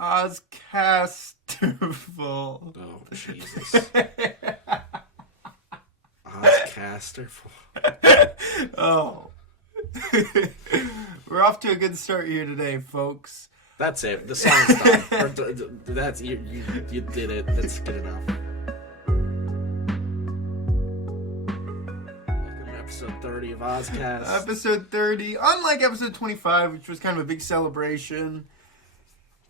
Ozcasterful. Oh, Jesus. Ozcasterful. Oh. We're off to a good start here today, folks. That's it. The song's done. That's you did it. That's good enough. Welcome to episode 30 of Ozcast. Episode 30. Unlike episode 25, which was kind of a big celebration.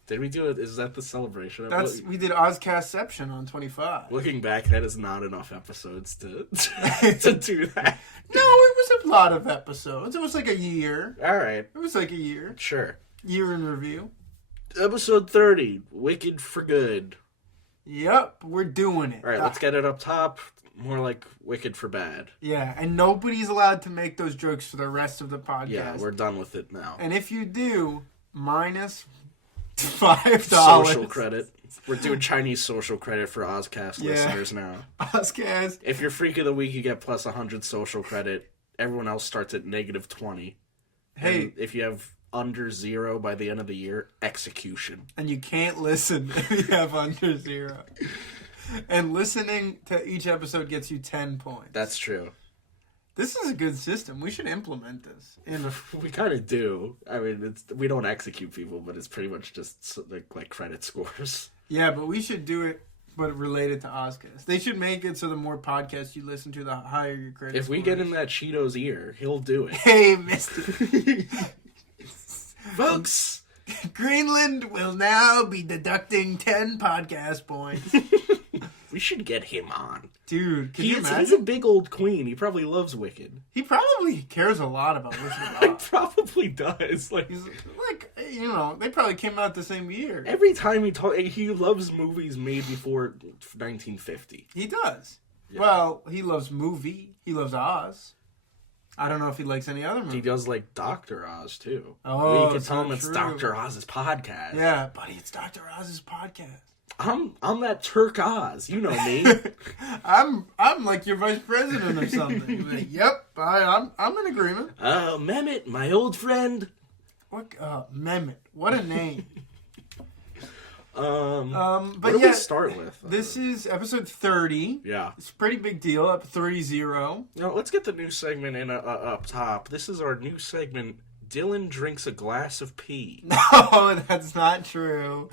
Did we do it? Is that the celebration? We did Ozcastception on 25. Looking back, that is not enough episodes to do that. No, it was a lot of episodes. It was like a year. All right. It was like a year. Sure. Year in review. Episode 30, Wicked for Good. Yep, we're doing it. All right, let's get it up top. More like Wicked for Bad. Yeah, and nobody's allowed to make those jokes for the rest of the podcast. Yeah, we're done with it now. And if you do, minus $5. Social credit. We're doing Chinese social credit for Ozcast listeners now. Ozcast. If you're Freak of the Week, you get plus 100 social credit. Everyone else starts at negative 20. Hey. And if you have under 0 by the end of the year, execution. And you can't listen if you have under 0. And listening to each episode gets you 10 points. That's true. This is a good system. We should implement this. We kind of do. I mean, we don't execute people, but it's pretty much just like credit scores. Yeah, but we should do it, but related to Ozcast. They should make it so the more podcasts you listen to, the higher your credit If we scores. get in that Cheeto's ear, he'll do it. Hey, mister. Folks, Greenland will now be deducting 10 podcast points. we should get him on. Dude, can you imagine? He's a big old queen. He probably loves Wicked. He probably cares a lot about listening to He Oz. probably does. Like, He's like, you know, they probably came out the same year. every time he loves movies made before 1950. He does. Yeah. Well, he loves movie. He loves Oz. I don't know if he likes any other movie. He does like Dr. Oz too. Oh, we can tell him so it's true. Dr. Oz's podcast. Yeah, buddy, it's Dr. Oz's podcast. I'm that Turk Oz. You know me. I'm like your vice president or something. Like, yep, I'm in agreement. Mehmet, my old friend. What Mehmet? What a name. But what do yeah, we start with? This is episode 30. Yeah. It's a pretty big deal. Up 30. Now let's get the new segment in up top. This is our new segment. Dylan drinks a glass of pee. No, that's not true.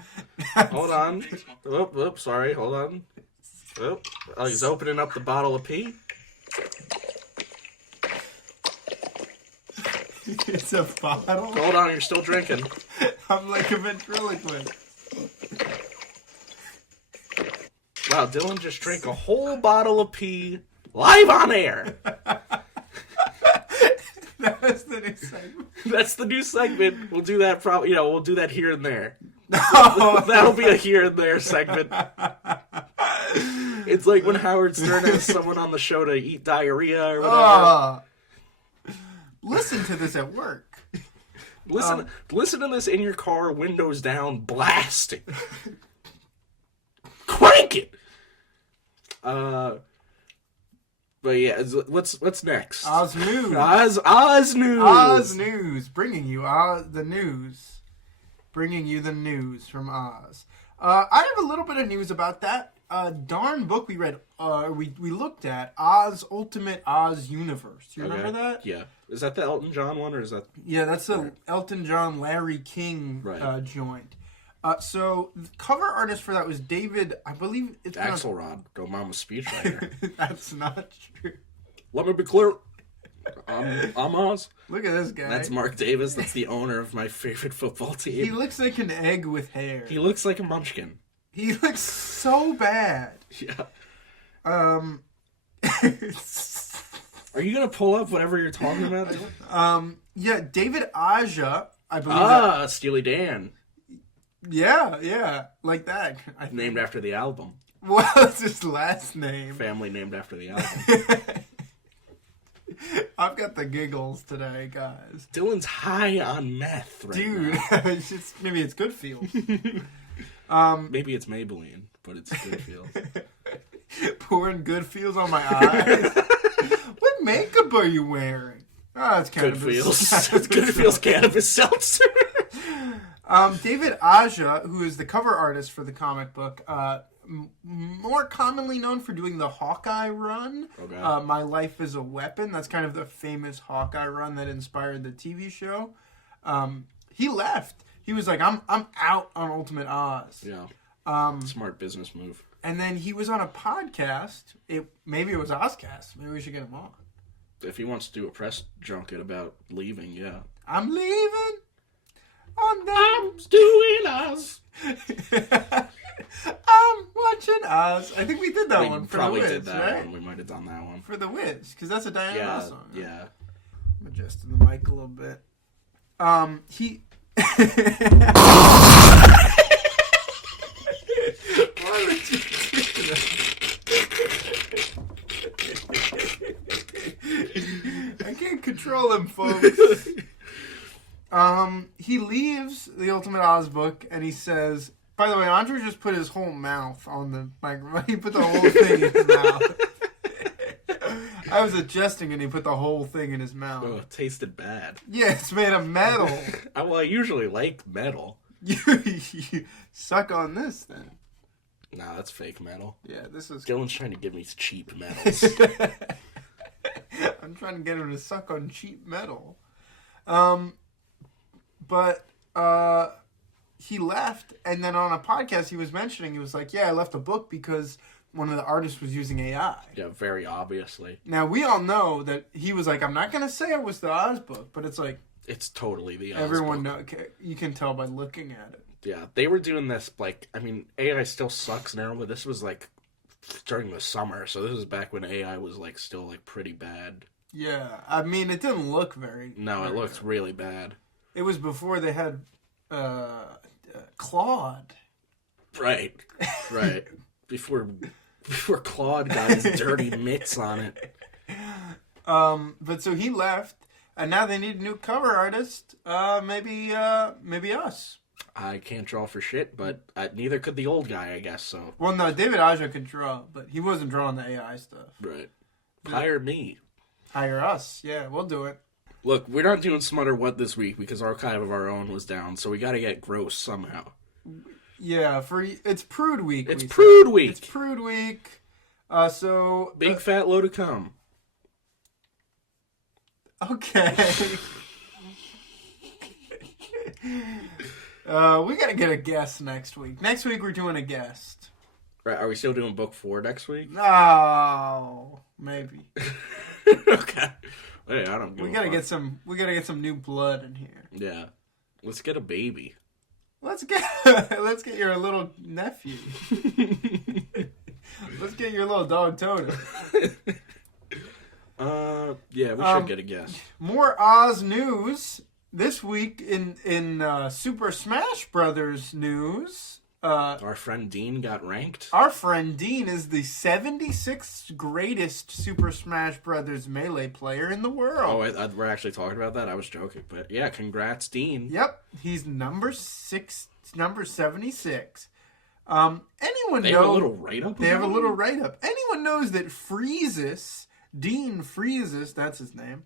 Hold on. Sorry. Hold on. He's opening up the bottle of pee. It's a bottle. Hold on, you're still drinking. I'm like a ventriloquist. Wow, Dylan just drank a whole bottle of pee live on air. That's the new segment. That's the new segment. We'll do that probably. We'll do that here and there. No. That'll be a here and there segment. It's like when Howard Stern has someone on the show to eat diarrhea or whatever. Listen to this at work. Listen to this in your car, windows down, blasting. Crank it. But yeah, what's next? Oz News. Oz News. Oz News, bringing you the news. Bringing you the news from Oz. I have a little bit of news about that darn book we read. We looked at Oz Ultimate Oz Universe. Do you remember that? Yeah. Is that the Elton John one or is that? Yeah, that's the Elton John, Larry King joint. So the cover artist for that was David, I believe it's Axelrod, Mama's speechwriter. That's not true. Let me be clear. I'm Oz. Look at this guy. That's Mark Davis. That's the owner of my favorite football team. He looks like an egg with hair. He looks like a munchkin. He looks so bad. Yeah. Are you gonna pull up whatever you're talking about? Yeah, David Aja, I believe. Steely Dan. Yeah, like that. Named after the album. Well, it's his last name. Family named after the album. I've got the giggles today, guys. Dylan's high on meth right now. Dude, maybe it's Goodfield. Maybe it's Maybelline, but it's Goodfield. Pouring Goodfields on my eyes. What makeup are you wearing? Oh, it's cannabis. Goodfield's. It's Goodfield's cannabis seltzer. David Aja, who is the cover artist for the comic book, more commonly known for doing the Hawkeye run. Okay. My Life is a Weapon. That's kind of the famous Hawkeye run that inspired the TV show. He left. He was like, I'm out on Ultimate Oz. Yeah. Smart business move. And then he was on a podcast. Maybe it was Ozcast. Maybe we should get him on. If he wants to do a press junket about leaving, yeah. I'm leaving on them. I'm doing Oz. I'm watching Oz. I think we did that one for the probably Wiz, did that right? one. We might have done that one. For the Wiz, because that's a Diana Yeah, Ross song. Right? yeah. I'm adjusting the mic a little bit. He... Why would you do that? I can't control him, folks. He leaves the Ultimate Oz book, and he says... By the way, Andre just put his whole mouth on the microphone. He put the whole thing in his mouth. I was adjusting, and he put the whole thing in his mouth. Oh, it tasted bad. Yeah, it's made of metal. I usually like metal. You suck on this, then. Nah, that's fake metal. Yeah, this is... Dylan's trying to give me cheap metals. I'm trying to get him to suck on cheap metal. But he left, and then on a podcast he was mentioning, he was like, yeah, I left the book because one of the artists was using AI. Yeah, very obviously. Now, we all know that he was like, I'm not going to say it was the Oz book, but it's like... It's totally the Oz everyone book. you can tell by looking at it. Yeah, they were doing this, like, I mean, AI still sucks now, but this was, like, during the summer, so this was back when AI was, like, still, like, pretty bad. Yeah, I mean, it didn't look very... No, it looked really bad. It was before they had Claude. Right. Before Claude got his dirty mitts on it. But so he left, and now they need a new cover artist. Maybe us. I can't draw for shit, but neither could the old guy, I guess, so. Well, no, David Aja could draw, but he wasn't drawing the AI stuff. Right. Hire me. Hire us. Yeah, we'll do it. Look, we're not doing Smut or What this week because Archive of Our Own was down, so we gotta get gross somehow. Yeah, it's Prude Week. It's Prude Week. It's Prude Week. So big fat load of cum. Okay. We gotta get a guest next week. Next week we're doing a guest. Right? Are we still doing book 4 next week? No, maybe. Okay. Hey, I don't. We gotta get some new blood in here. Yeah. Let's get a baby. Let's get your little nephew. Let's get your little dog Toto. Yeah, we should get a guest. More Oz news this week in Super Smash Brothers news. Our friend Dean got ranked. Our friend Dean is the 76th greatest Super Smash Brothers Melee player in the world. Oh, we're actually talking about that? I was joking. But yeah, congrats, Dean. Yep. He's number 76. They have a little write-up? They have a little write-up. Anyone knows that Dean Freezus, that's his name,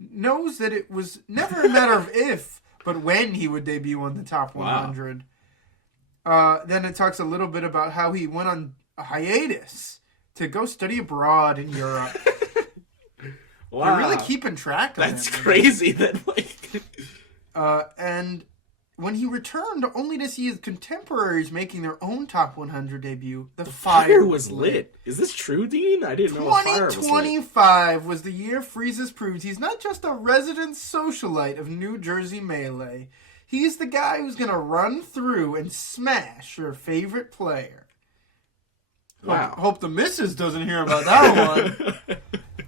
knows that it was never a matter of if, but when he would debut on the top 100. Wow. Then it talks a little bit about how he went on a hiatus to go study abroad in Europe. Wow. They're really keeping track of That's crazy. That and when he returned, only to see his contemporaries making their own top 100 debut, the fire was lit. Is this true, Dean? I didn't know a fire was lit. 2025 was the year Freezus proves he's not just a resident socialite of New Jersey Melee. He's the guy who's going to run through and smash your favorite player. Wow. Hope the missus doesn't hear about that one.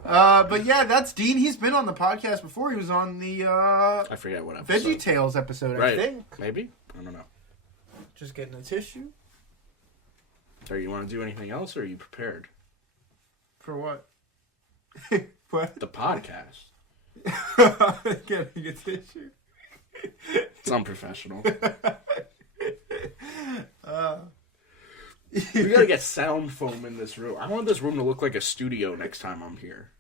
But yeah, that's Dean. He's been on the podcast before. He was on the I forget what episode. Veggie Tales episode, right. I think. Maybe? I don't know. Just getting a tissue. So you want to do anything else, or are you prepared? For what? What? The podcast. Getting a tissue. It's unprofessional. We gotta get sound foam in this room. I want this room to look like a studio next time I'm here.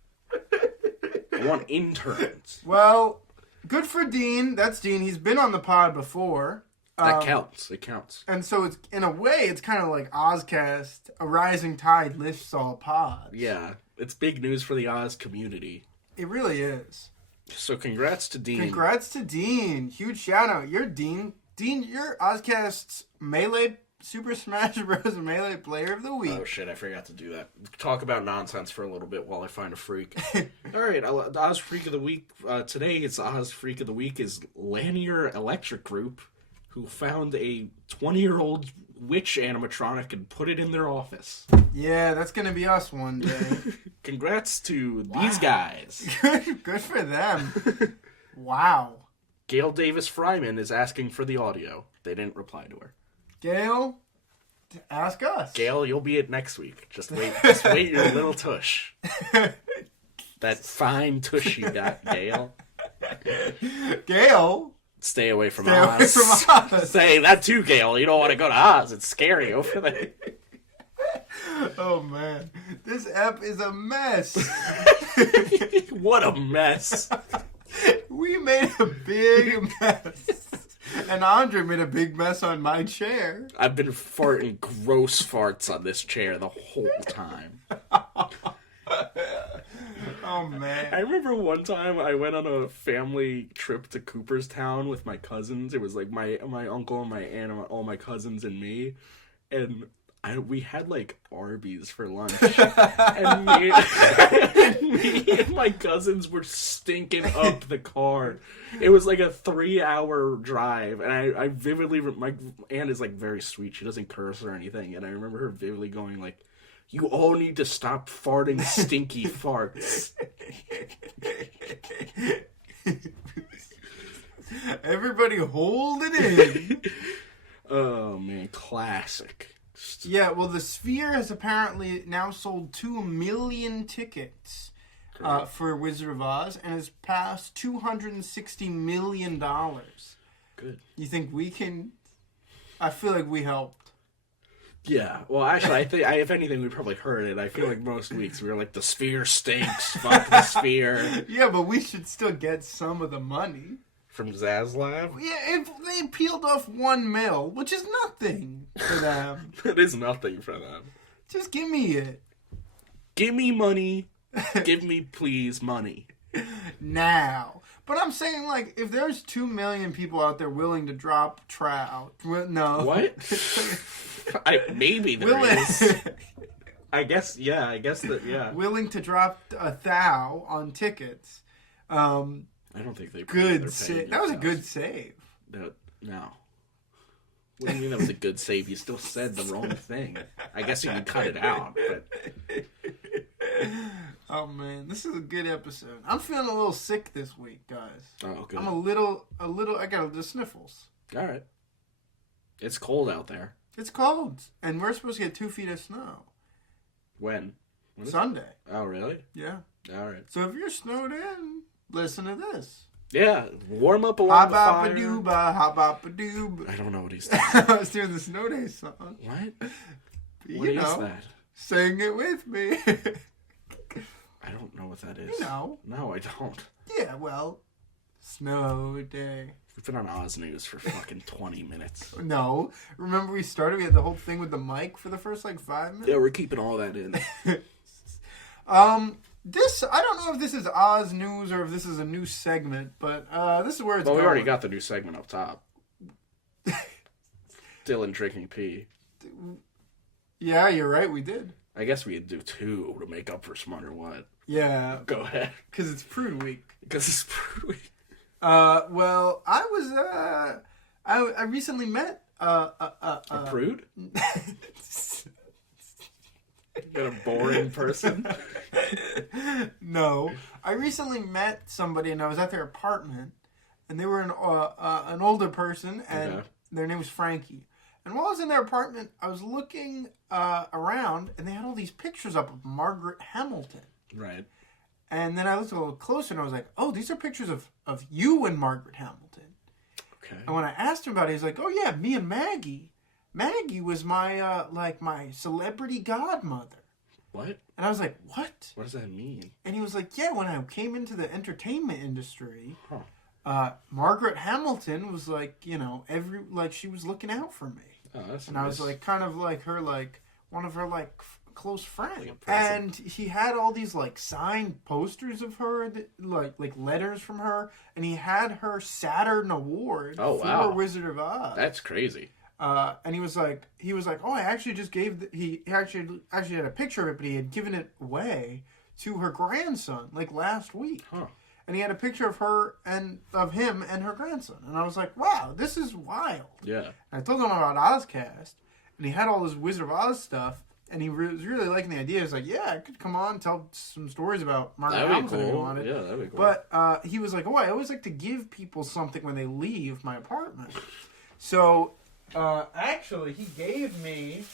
I want interns. Well, good for Dean. That's Dean. He's been on the pod before. That counts. It counts. And so it's in a way, it's kind of like Ozcast. A rising tide lifts all pods. Yeah, it's big news for the Oz community. It really is. So congrats to Dean. Congrats to Dean. Huge shout out. You're Dean. Dean, you're Ozcast's Melee Super Smash Bros. Melee Player of the Week. Oh shit, I forgot to do that. Talk about nonsense for a little bit while I find a freak. Alright, the Oz Freak of the Week. Today, it's Oz Freak of the Week is Lanier Electric Group, who found a 20-year-old witch animatronic and put it in their office. Yeah, that's going to be us one day. Congrats to these guys. Good for them. Wow. Gail Davis Fryman is asking for the audio. They didn't reply to her. Gail, ask us. Gail, you'll be it next week. Just wait your little tush. That fine tush you got, Gail. Gail? Stay away from Stay Oz. away from Oz. Say that too, Gail. You don't want to go to Oz. It's scary over there. Oh, man. This app is a mess. What a mess. We made a big mess. And Andre made a big mess on my chair. I've been farting gross farts on this chair the whole time. Oh, man. I remember one time I went on a family trip to Cooperstown with my cousins. It was like my uncle and my aunt and all my cousins and me. And we had like Arby's for lunch. And me and my cousins were stinking up the car. It was like a 3-hour drive. And I vividly, my aunt is like very sweet. She doesn't curse or anything. And I remember her vividly going like, "You all need to stop farting stinky farts." Everybody hold it in. Oh, man. Classic. Yeah, well, the Sphere has apparently now sold 2 million tickets for Wizard of Oz and has passed $260 million. Good. You think we can... I feel like we helped. Yeah, well, actually, I think if anything, we probably heard it. I feel like most weeks we were like, the Sphere stinks. Fuck the Sphere. Yeah, but we should still get some of the money. From Zaslav? Yeah, if they peeled off $1 million, which is nothing for them. It is nothing for them. Just give me it. Give me money. Give me, please, money. Now. But I'm saying, like, if there's 2 million people out there willing to drop trout... No. What? Maybe there is. I guess that, yeah. Willing to drop $1,000 on tickets. I don't think they... Good save. That was a good save. No. What do you mean that was a good save? You still said the wrong thing. I guess you can cut it out, but... Oh, man. This is a good episode. I'm feeling a little sick this week, guys. Oh, good. I'm a little... I got the sniffles. All right. It's cold out there. It's cold. And we're supposed to get 2 feet of snow. When? Sunday. Oh, really? Yeah. All right. So if you're snowed in, listen to this. Yeah, warm up along the fire. Hop-bop-a-dooba. I don't know what he's doing. I was doing the Snow Day song. What? You know, that? Sing it with me. I don't know what that is. You know. No, I don't. Yeah, well, Snow Day. We've been on Oz News for fucking 20 minutes. No. Remember we had the whole thing with the mic for the first, 5 minutes? Yeah, we're keeping all that in. I don't know if this is Oz News or if this is a new segment, but this is where it's going. We already got the new segment up top. Dylan drinking pee. Yeah, you're right, we did. I guess we'd do 2 to make up for Smut or what. Yeah. Go ahead. Because it's Prude Week. Because it's Prude Week. Well, I was, I recently met, a prude? You're a boring person? No. I recently met somebody and I was at their apartment and they were an older person and their name was Frankie. And while I was in their apartment, I was looking around and they had all these pictures up of Margaret Hamilton. Right. And then I looked a little closer and I was like, oh, these are pictures of you and Margaret Hamilton. Okay. And when I asked him about it, he's like, oh yeah, me and Maggie. Maggie was my, my celebrity godmother. What? And I was like, what? What does that mean? And he was like, yeah, when I came into the entertainment industry, Margaret Hamilton was like, she was looking out for me. Oh, that's And nice. I was like, kind of like her, like, one of her, like, close friends. Like a present. And he had all these, like, signed posters of her, like letters from her. And he had her Saturn Award Oh, for wow. Wizard of Oz. That's crazy. And he was like, oh, I actually just gave, he actually had a picture of it, but he had given it away to her grandson, like, last week. Huh. And he had a picture of her and of him and her grandson. And I was like, wow, this is wild. Yeah. And I told him about Ozcast, and he had all this Wizard of Oz stuff, and he was really liking the idea. He was like, yeah, I could come on, tell some stories about Margaret That'd be Hamilton if you cool. wanted. Yeah, that'd be cool. But he was like, oh, I always like to give people something when they leave my apartment. So, actually, he gave me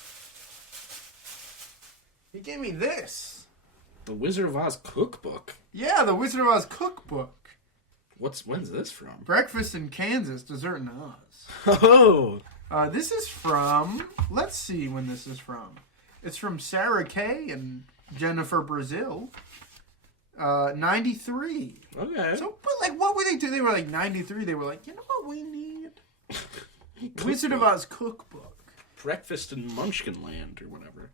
this. The Wizard of Oz cookbook. Yeah, the Wizard of Oz cookbook. When's this from? Breakfast in Kansas, Dessert in Oz. Oh. This is from, let's see when this is from. It's from Sarah Kay and Jennifer Brazil. 93. Okay. So, but like, what were they doing? They were like 93. They were like, you know what we need? Wizard of Oz cookbook. Breakfast in Munchkinland or whatever.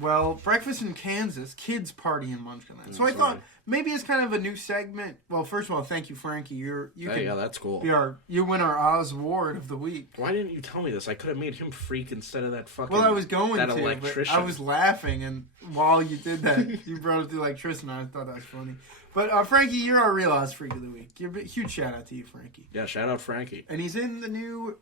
Well, Breakfast in Kansas, Kids Party in Munchkinland. So I thought maybe it's kind of a new segment. Well, first of all, thank you, Frankie. Yeah, that's cool. You win our Oz Award of the week. Why didn't you tell me this? I could have made him freak instead of that fucking. Well, I was going that to, electrician. but I was laughing, and while you did that, you brought up the electrician. I thought that was funny. But Frankie, you're our real Oz freak of the week. Huge shout out to you, Frankie. Yeah, shout out Frankie. And he's in the new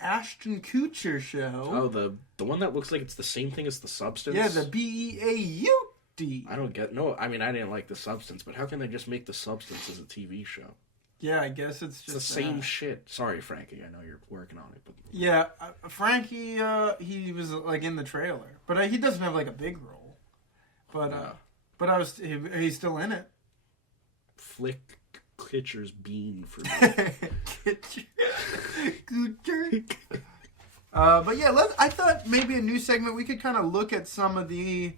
Ashton Kutcher show. Oh, the one that looks like it's the same thing as The Substance? Yeah, the Beaud. I don't get... No, I mean, I didn't like The Substance, but how can they just make The Substance as a TV show? Yeah, I guess it's just It's the same shit. Sorry, Frankie, I know you're working on it, but... Yeah, Frankie, he was, like, in the trailer. But he doesn't have, like, a big role. But he's still in it. Flick Kitcher's bean for me. But yeah, I thought maybe a new segment we could kind of look at some of the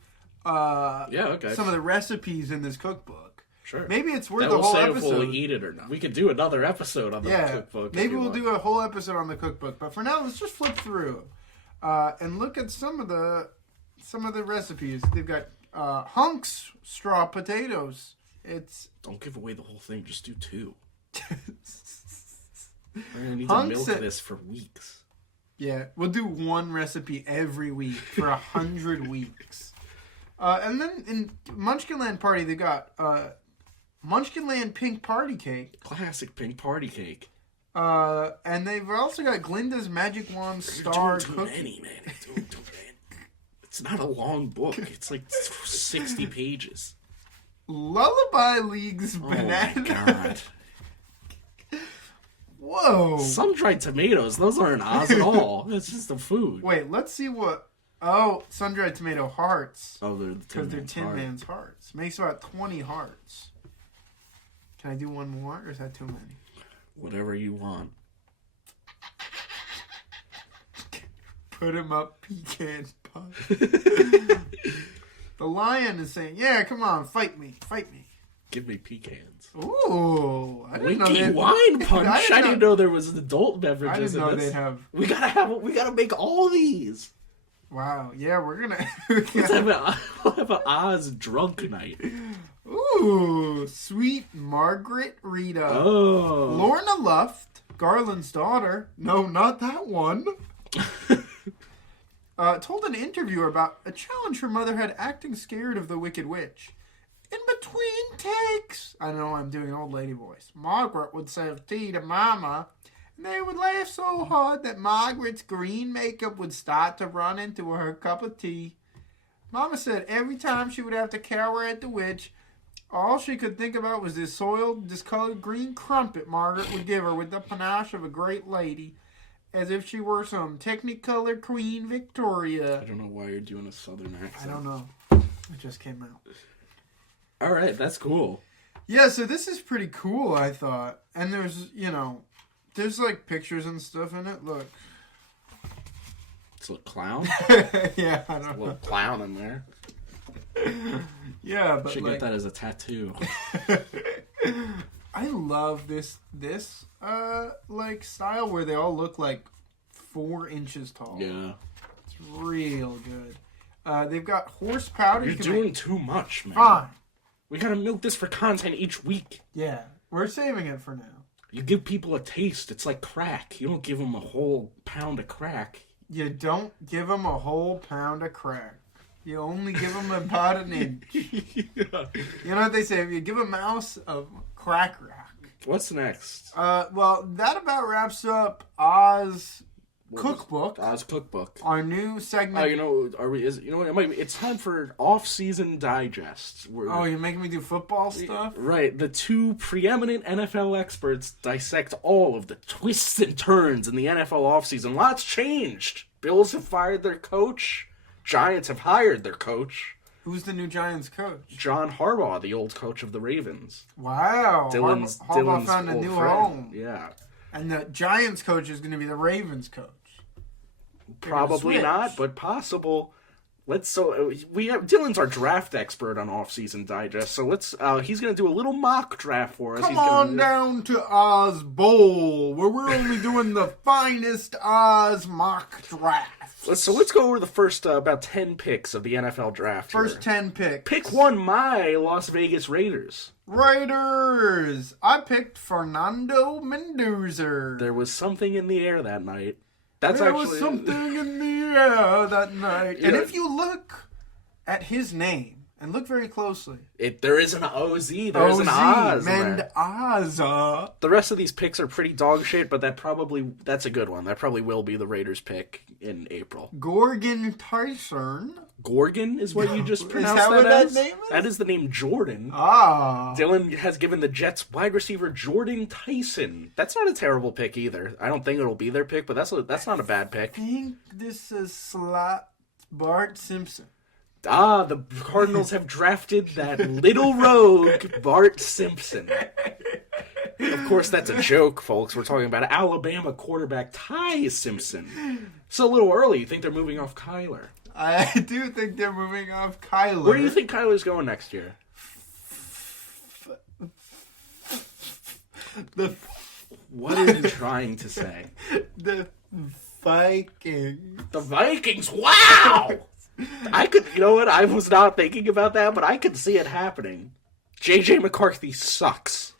some of the recipes in this cookbook. Sure. Maybe it's worth Then the we'll whole say episode. if we'll eat it or not. We could do another episode on the cookbook. Maybe we'll do a whole episode on the cookbook. But for now, let's just flip through and look at some of the recipes. They've got hunks straw potatoes. Don't give away the whole thing. Just do 2. We're gonna need Hunks to milk this for weeks. Yeah, we'll do one recipe every week for 100 weeks. And then in Munchkinland Party, they got Munchkinland Pink Party Cake. Classic pink party cake. And they've also got Glinda's Magic Wand Star Too Cookie. many, man. Too many. It's not a long book. It's like 60 pages. Lullaby League's Banana. Oh my god. Whoa. Sun-dried tomatoes. Those aren't Oz at all. That's just the food. Wait, let's see what... Oh, sun-dried tomato hearts. Oh, they're the Because they're Tin Man's hearts. Makes about 20 hearts. Can I do one more, or is that too many? Whatever you want. Put him up, pecan pie. The lion is saying, yeah, come on, fight me. Give me pecans. Ooh, I didn't know Winky they wine punch. I didn't know there was adult beverages I didn't know in this. they'd have. We gotta make all these. Wow, yeah, we're gonna. Let's have an Oz drunk night. Ooh, sweet Margaret Rita. Oh. Lorna Luft, Garland's daughter. No, not that one. Told an interviewer about a challenge her mother had acting scared of the Wicked Witch. In between takes, I know I'm doing an old lady voice, Margaret would serve tea to Mama, and they would laugh so hard that Margaret's green makeup would start to run into her cup of tea. Mama said every time she would have to cower at the witch, all she could think about was this soiled, discolored green crumpet Margaret would give her with the panache of a great lady, as if she were some Technicolor Queen Victoria. I don't know why you're doing a southern accent. I don't know. It just came out. All right, that's cool. Yeah, so this is pretty cool, I thought. And there's like pictures and stuff in it. Look. It's a little clown. Yeah, I A don't little know. clown in there. Yeah, but Should like... get that as a tattoo. I love this like style where they all look like 4 inches tall. Yeah. It's real good. They've got horse powder. You're doing too much, man. Fine. We gotta milk this for content each week. Yeah, we're saving it for now. You give people a taste. It's like crack. You don't give them a whole pound of crack. You don't give them a whole pound of crack. You only give them about an inch. Yeah. You know what they say? If you give a mouse a crack rack. What's next? Well, that about wraps up Oz Cookbook. Oz Cookbook. Our new segment. It's time for off-season digest. You're making me do football stuff? Right. The 2 preeminent NFL experts dissect all of the twists and turns in the NFL offseason. Lots changed. Bills have fired their coach. Giants have hired their coach. Who's the new Giants coach? John Harbaugh, the old coach of the Ravens. Wow. Harbaugh found a new home. Yeah. And the Giants coach is going to be the Ravens coach. Probably not, but possible. Dylan's our draft expert on off-season digest, so he's going to do a little mock draft for us. Come on down to Oz Bowl, where we're only doing the finest Oz mock draft. So let's go over the first about 10 picks of the NFL draft. First 10 picks. Pick 1, my Las Vegas Raiders. Raiders! I picked Fernando Mendoza. There was something in the air that night. There was something in the air that night. Yeah. And if you look at his name, and look very closely. There is an OZ. There is an Oz. Mendoza. The rest of these picks are pretty dog shit, but that's a good one. That probably will be the Raiders pick in April. Gorgon Tyson. Gorgon is what you just pronounced that what as? That name is? That is the name Jordan. Ah. Dylan has given the Jets wide receiver Jordan Tyson. That's not a terrible pick either. I don't think it'll be their pick, but that's not a bad pick. I think this is Bart Simpson. The Cardinals have drafted that little rogue Bart Simpson. Of course, that's a joke, folks. We're talking about Alabama quarterback Ty Simpson. So a little early. You think they're moving off Kyler? I do think they're moving off Kyler. Where do you think Kyler's going next year? What are you trying to say? The Vikings. The Vikings? Wow! You know what? I was not thinking about that, but I could see it happening. J.J. McCarthy sucks.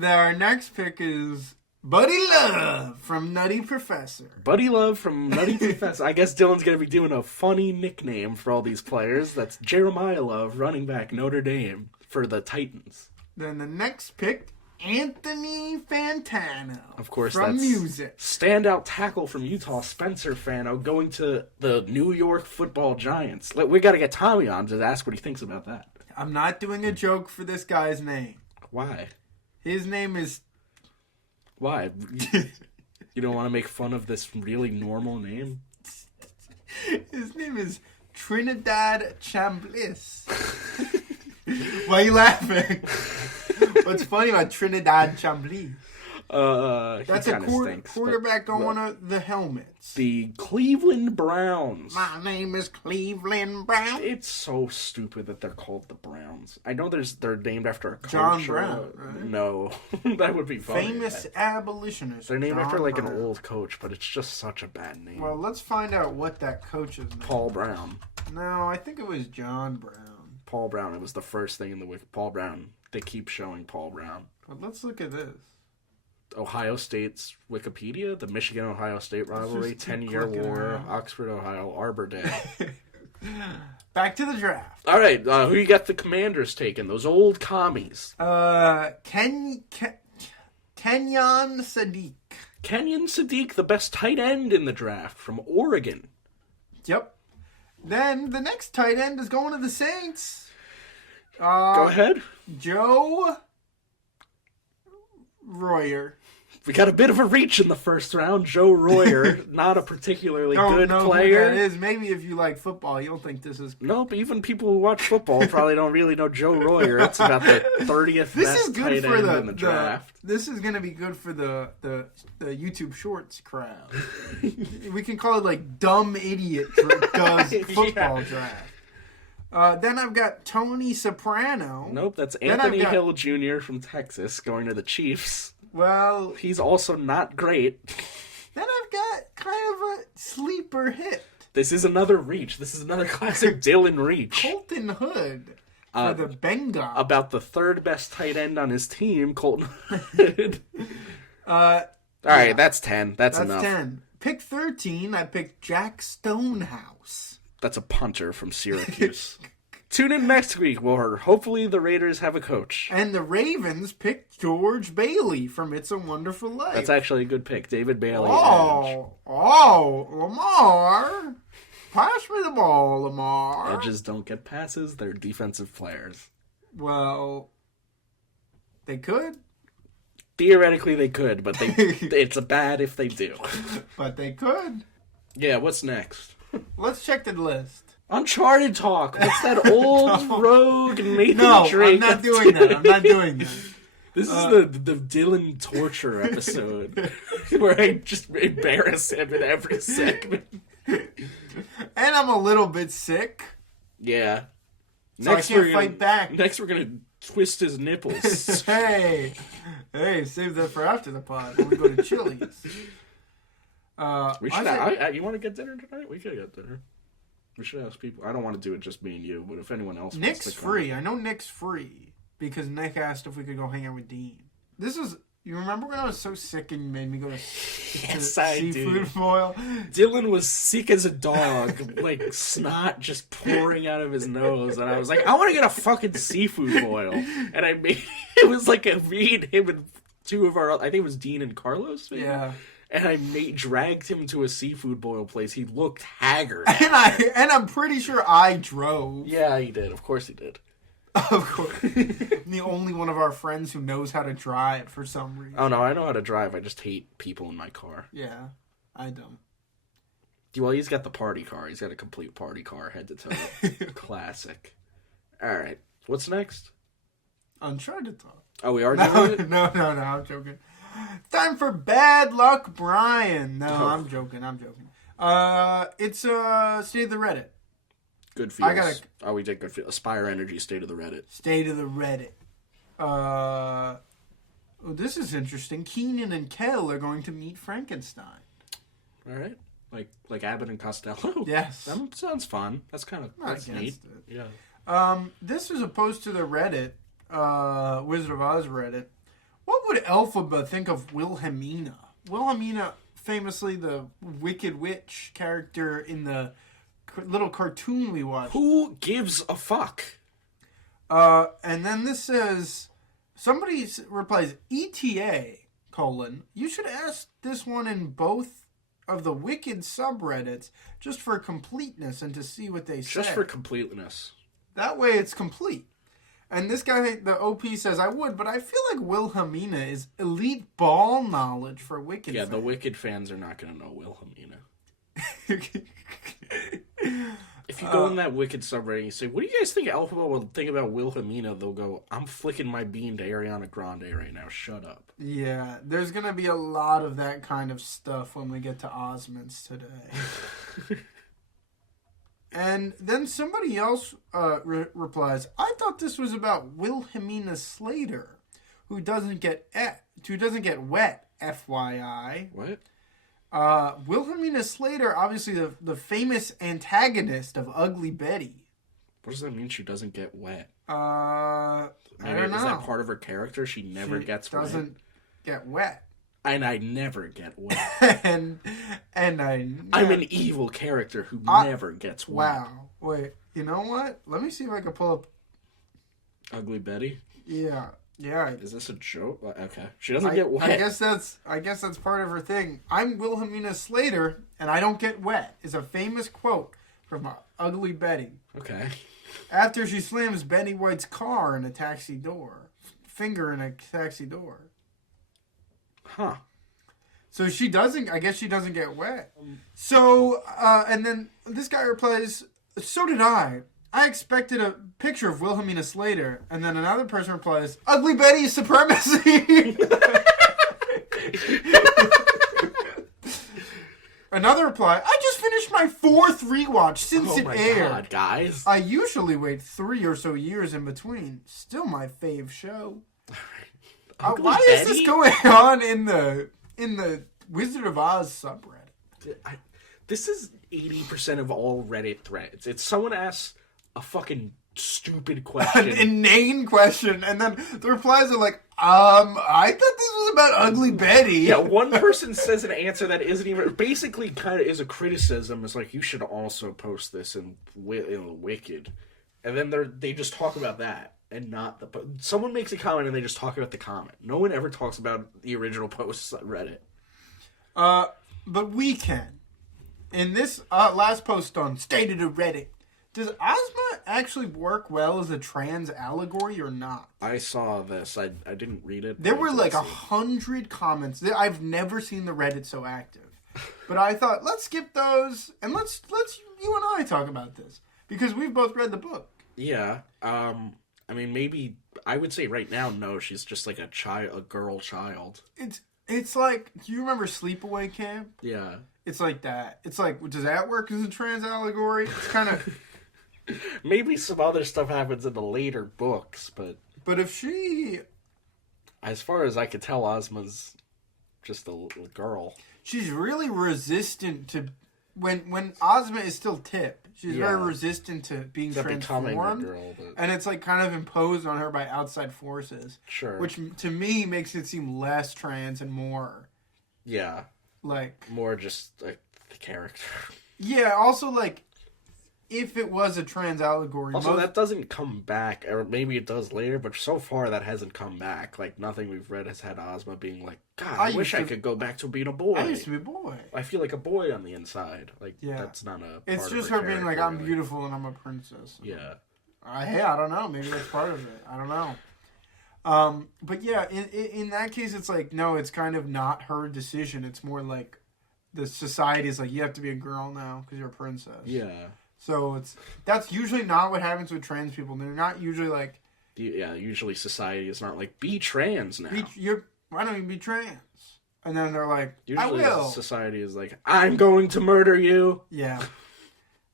Our next pick is Buddy Love from Nutty Professor. Buddy Love from Nutty Professor. I guess Dylan's going to be doing a funny nickname for all these players. That's Jeremiah Love, running back Notre Dame for the Titans. Then the next pick, Anthony Fantano. Of course, from that's music. Standout tackle from Utah, Spencer Fano, going to the New York Football Giants. We got to get Tommy on to ask what he thinks about that. I'm not doing a joke for this guy's name. Why? His name is... Why? You don't want to make fun of this really normal name? His name is Trinidad Chambliss. Why are you laughing? What's funny about Trinidad Chambly? That's a quarterback on one of the helmets. The Cleveland Browns. My name is Cleveland Brown. It's so stupid that they're called the Browns. I know they're named after a coach. John Brown, right? No, that would be funny. Famous abolitionist. They're named John after Brown. an old coach, but it's just such a bad name. Well, let's find out what that coach is. Paul Brown. No, I think it was John Brown. Paul Brown. It was the first thing in the wiki. Paul Brown. They keep showing Paul Brown. Well, let's look at this. Ohio State's Wikipedia, the Michigan-Ohio State rivalry, 10-year war, Oxford, Ohio, Arbor Day. Back to the draft. All right, who you got the Commanders taking? Those old commies. Kenyon Sadiq. Kenyon Sadiq, the best tight end in the draft from Oregon. Yep. Then the next tight end is going to the Saints. Go ahead. Joe Royer. We got a bit of a reach in the first round. Joe Royer, not a particularly good player. Who that is. Maybe if you like football, you'll think this is... Nope, even people who watch football probably don't really know Joe Royer. It's about the 30th best tight end in the draft. This is going to be good for the YouTube Shorts crowd. We can call it like Dumb Idiot does football draft. Then I've got Tony Soprano. Nope, that's Then Anthony I've got- Hill Jr. from Texas going to the Chiefs. Well, He's also not great. then I've got kind of a sleeper hit. This is another reach. This is another classic Dylan reach. Colton Hood for the Bengals. About the third best tight end on his team, Colton Hood. All right, that's 10. That's enough. 10. Pick 13, I picked Jack Stonehouse. That's a punter from Syracuse. Tune in next week where hopefully the Raiders have a coach. And the Ravens picked George Bailey from It's a Wonderful Life. That's actually a good pick. David Bailey. Lamar. Pass me the ball, Lamar. Edges don't get passes. They're defensive players. Well, they could. Theoretically, they could, but it's bad if they do. But they could. Yeah, what's next? Let's check the list. Uncharted talk. What's that old rogue Nathan No, Drake? I'm not doing that. I'm not doing that. This is the Dylan torture episode where I just embarrass him in every segment. And I'm a little bit sick. Yeah. So I can't fight back. Next, we're gonna twist his nipples. Hey, save that for after the pod when we go to Chili's. We should. You want to get dinner tonight? We could get dinner. We should ask people. I don't want to do it just me and you, but if anyone else, Nick's wants to come. free. I know Nick's free because Nick asked if we could go hang out with Dean. This was. You remember when I was so sick and you made me go to Yes, I do. seafood boil? Dylan was sick as a dog, like snot just pouring out of his nose, and I was like, I want to get a fucking seafood boil, and I made it was like me and him and two of our, I think it was Dean and Carlos, maybe? Yeah. And I dragged him to a seafood boil place. He looked haggard. And I'm pretty sure I drove. Yeah, he did. Of course he did. Of course. I'm the only one of our friends who knows how to drive for some reason. Oh no, I know how to drive. I just hate people in my car. Yeah, I don't. Well, he's got the party car. He's got a complete party car, head to toe. Classic. All right, what's next? Uncharted talk. Oh, we are doing it? No, I'm joking. Time for Bad Luck Brian. No, I'm joking. It's State of the Reddit. Good feels. We did good feels. Aspire Energy, State of the Reddit. State of the Reddit. This is interesting. Keenan and Kel are going to meet Frankenstein. All right. Like Abbott and Costello? Yes. That sounds fun. That's kind of that's neat. It. Yeah. This is a post to the Reddit, Wizard of Oz Reddit. What would Elphaba think of Wilhelmina? Wilhelmina, famously the Wicked Witch character in the little cartoon we watched. Who gives a fuck? And then this says, somebody replies, ETA, you should ask this one in both of the Wicked subreddits just for completeness and to see what they say. Just for completeness. That way it's complete. And this guy, the OP, says, I would, but I feel like Wilhelmina is elite ball knowledge for Wicked Yeah, fans. the Wicked fans are not going to know Wilhelmina. If you go in that Wicked subreddit and you say, what do you guys think Elphaba will think about Wilhelmina? They'll go, I'm flicking my bean to Ariana Grande right now. Shut up. Yeah, there's going to be a lot of that kind of stuff when we get to Osmonds today. And then somebody else replies, I thought this was about Wilhelmina Slater, who doesn't get wet, FYI. What? Wilhelmina Slater, obviously the famous antagonist of Ugly Betty. What does that mean she doesn't get wet? I don't know. Is that part of her character? She never gets wet? Doesn't get wet. And I never get wet. and I'm an evil character who never gets wet. Wow. Wait, you know what? Let me see if I can pull up. Ugly Betty? Yeah. Is this a joke? Okay. She doesn't get wet. I guess that's part of her thing. I'm Wilhelmina Slater, and I don't get wet, is a famous quote from Ugly Betty. Okay. After she slams Betty White's car in a taxi door. Finger in a taxi door. Huh. So I guess she doesn't get wet. So, and then this guy replies, so did I. I expected a picture of Wilhelmina Slater. And then another person replies, Ugly Betty supremacy. Another reply, I just finished finished my 4th rewatch since it aired. God, guys. I usually wait 3 or so years in between. Still my fave show. Why is this going on in the Wizard of Oz subreddit? This is 80% of all Reddit threads. It's someone asks a fucking stupid question. An inane question, and then the replies are like, I thought this was about Ugly Betty. Yeah, one person says an answer that isn't even, basically kind of is a criticism. It's like, you should also post this in Wicked. And then they just talk about that, and not the someone makes a comment and they just talk about the comment. No one ever talks about the original posts on Reddit. But we can. In this last post on Stated of Reddit, does Ozma actually work well as a trans allegory or not? I saw this. I didn't read it. There were like 100 comments. I've never seen the Reddit so active. But I thought, let's skip those and let's you and I talk about this. Because we've both read the book. Yeah. I mean, maybe I would say right now, no, she's just like a girl child. It's like, do you remember Sleepaway Camp? Yeah. It's like that. It's like, does that work as a trans allegory? It's kind of... Maybe some other stuff happens in the later books, but... But if she... As far as I could tell, Ozma's just a little girl. She's really resistant to... When Ozma is still Tip, she's very resistant to being transformed. Becoming a girl, but... And it's like kind of imposed on her by outside forces. Sure. Which, to me, makes it seem less trans and more... Yeah. Like... More just like the character. Yeah, also like... If it was a trans allegory... Also, that doesn't come back, or maybe it does later, but so far that hasn't come back. Like, nothing we've read has had Ozma being like, God, I wish I could go back to being a boy. I used to be a boy. I feel like a boy on the inside. Like, that's not a It's just her being like, I'm beautiful and I'm a princess. Yeah. Hey, I don't know. Maybe that's part of it. I don't know. But yeah, in that case, it's like, no, it's kind of not her decision. It's more like the society is like, you have to be a girl now because you're a princess. Yeah. So that's usually not what happens with trans people. They're not usually like... Yeah, usually society is not like, be trans now. Why don't you be trans? And then they're like, usually I will. Society is like, I'm going to murder you. Yeah.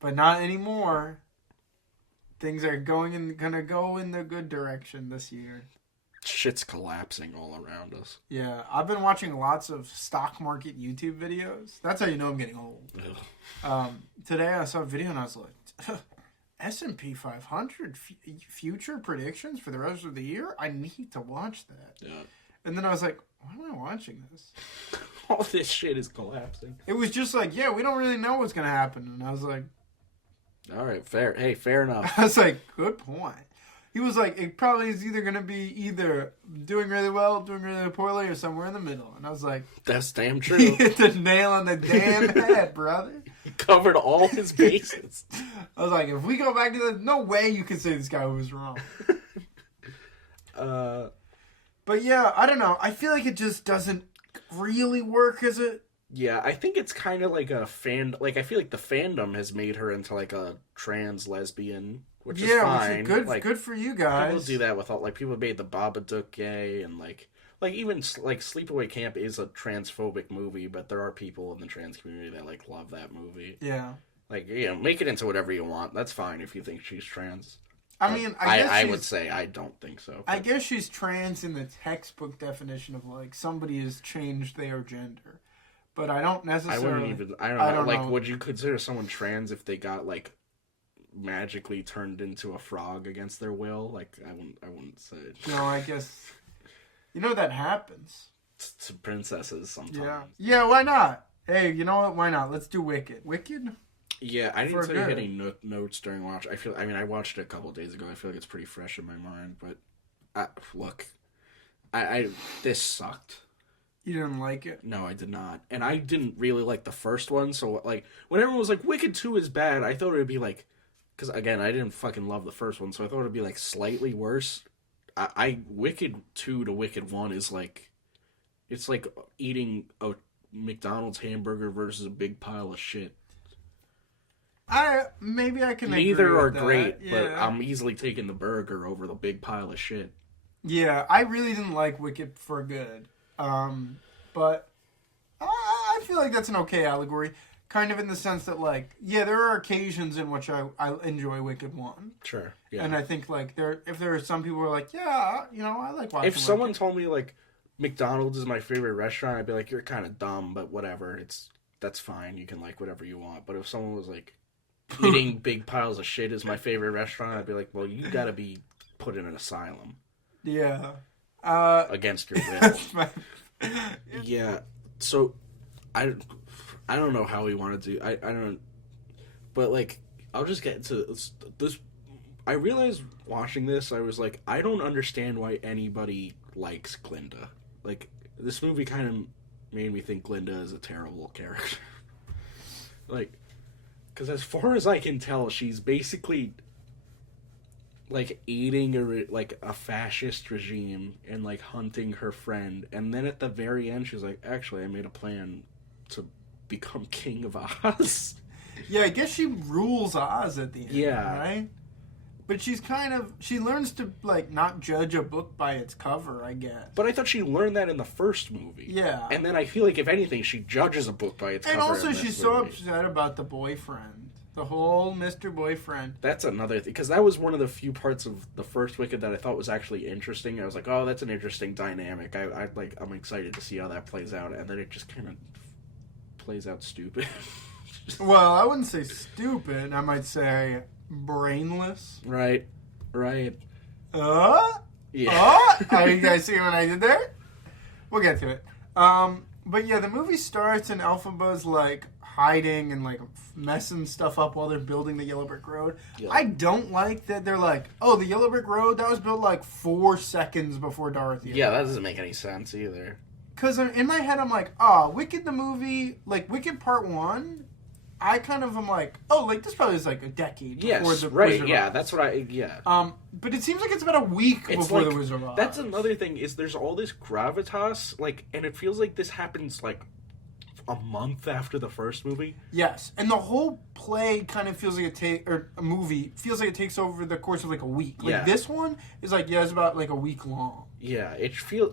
But not anymore. Things are gonna go in the good direction this year. Shit's collapsing all around us. Yeah, I've been watching lots of stock market YouTube videos. That's how you know I'm getting old. Today I saw a video and I was like, S&P 500 future predictions for the rest of the year? I need to watch that. Yeah. And then I was like, why am I watching this? All this shit is collapsing. It was just like, yeah, we don't really know what's going to happen. And I was like... All right, fair. Hey, fair enough. I was like, good point. He was like, it probably is either going to be either doing really well, doing really poorly, or somewhere in the middle. And I was like... That's damn true. He hit the nail on the damn head, brother. He covered all his bases. I was like, if we go back to the... No way you can say this guy was wrong. But yeah, I don't know. I feel like it just doesn't really work as a... Yeah, I think it's kind of like a fan... Like, I feel like the fandom has made her into like a trans lesbian... Which is fine. Which is good, like, good for you guys. People do that with all, like, people made the Babadook gay, and like even like Sleepaway Camp is a transphobic movie, but there are people in the trans community that like love that movie. Yeah. Like, make it into whatever you want. That's fine if you think she's trans. I mean, I would say I don't think so. I guess she's trans in the textbook definition of like somebody has changed their gender, but I don't necessarily. I don't know. Would you consider someone trans if they got like magically turned into a frog against their will? Like, I wouldn't say it. No, I guess that happens to princesses sometimes. Yeah, why not? Hey, you know what, why not? Let's do Wicked. Yeah, I didn't take any notes during watch. I watched it a couple of days ago. I feel like it's pretty fresh in my mind, but look, this sucked. You didn't like it? No, I did not. And I didn't really like the first one, so like when everyone was like Wicked 2 is bad, I thought it would be like, because, again, I didn't fucking love the first one, so I thought it would be, like, slightly worse. Wicked 2 to Wicked 1 is, like... It's like eating a McDonald's hamburger versus a big pile of shit. Maybe I can Neither agree are with great, that. but I'm easily taking the burger over the big pile of shit. Yeah, I really didn't like Wicked for good. But I feel like that's an okay allegory. kind of in the sense that, like, yeah, there are occasions in which I enjoy Wicked 1. Sure, yeah. And I think, like, if there are some people who are like, yeah, you know, I like watching If someone Wicked. told me, like, McDonald's is my favorite restaurant, I'd be like, you're kind of dumb, but whatever. That's fine. You can like whatever you want. But if someone was like, eating big piles of shit is my favorite restaurant, I'd be like, well, you gotta be put in an asylum. Yeah. Against your will. Yeah. So, I don't know how we want to do. I don't. But like, I'll just get into this. I realized watching this, I was like, I don't understand why anybody likes Glinda. Like, this movie kind of made me think Glinda is a terrible character. Like, because as far as I can tell, she's basically like aiding a fascist regime and like hunting her friend, and then at the very end, she's like, "Actually, I made a plan to become king of Oz." Yeah, I guess she rules Oz at the end. Yeah. Right. But she learns to, like, not judge a book by its cover, I guess. But I thought she learned that in the first movie. Yeah. And then I feel like, if anything, she judges a book by its cover. And also, in this she's so movie. upset about the boyfriend. The whole Mr. Boyfriend. That's another thing, because that was one of the few parts of the first Wicked that I thought was actually interesting. I was like, oh, that's an interesting dynamic. I'm excited to see how that plays out. And then it just kind of plays out stupid. Well, I wouldn't say stupid. I might say brainless. Right. Yeah. Are you guys seeing what I did there? We'll get to it. But yeah, the movie starts and Elphaba's like hiding and like messing stuff up while they're building the Yellow Brick Road. Yeah. I don't like that they're like, oh, the Yellow Brick Road, that was built like 4 seconds before Dorothy. Yeah, that doesn't make any sense either. Because in my head, I'm like, Wicked the movie, like Wicked Part 1, I kind of am like, oh, like this probably is like a decade before the right, Wizard of yeah, Oz. that's what yeah. But it seems like it's about a week before like, the Wizard of Oz. That's another thing, is there's all this gravitas, like, and it feels like this happens, like, a month after the first movie. Yes, and the whole play kind of feels like a movie feels like it takes over the course of like a week. Like Yeah. this one is like, it's about like a week long. Yeah,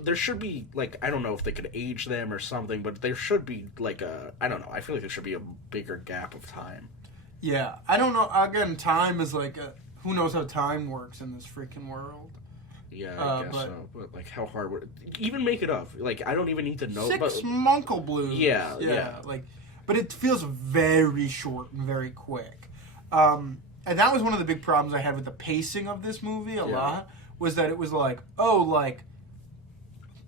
there should be, like, I don't know if they could age them or something, but there should be, like, I don't know, I feel like there should be a bigger gap of time. Yeah, I don't know, again, time is like, who knows how time works in this freaking world. Yeah, I guess so, but, like, how hard would it, even make it up, like, I don't even need to know, 6 Munkle Blues. Yeah. Like, but it feels very short and very quick. And that was one of the big problems I had with the pacing of this movie a lot, was that it was like,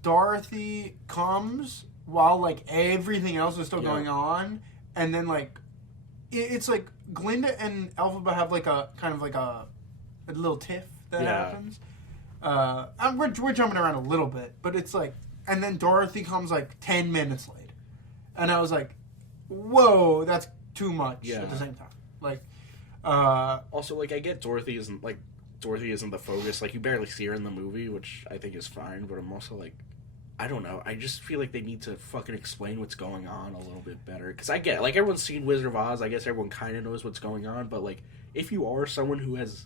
Dorothy comes while, like, everything else is still going on, and then, like, it's like Glinda and Elphaba have, like, a kind of, like, a little tiff that happens. We're jumping around a little bit, but it's like, and then Dorothy comes, like, 10 minutes later. And I was like, whoa, that's too much at the same time. Like, also, like, I get Dorothy isn't the focus. Like, you barely see her in the movie, which I think is fine, but I'm also like, I don't know. I just feel like they need to fucking explain what's going on a little bit better. Because I get, like, everyone's seen Wizard of Oz. I guess everyone kind of knows what's going on. But, like, if you are someone who has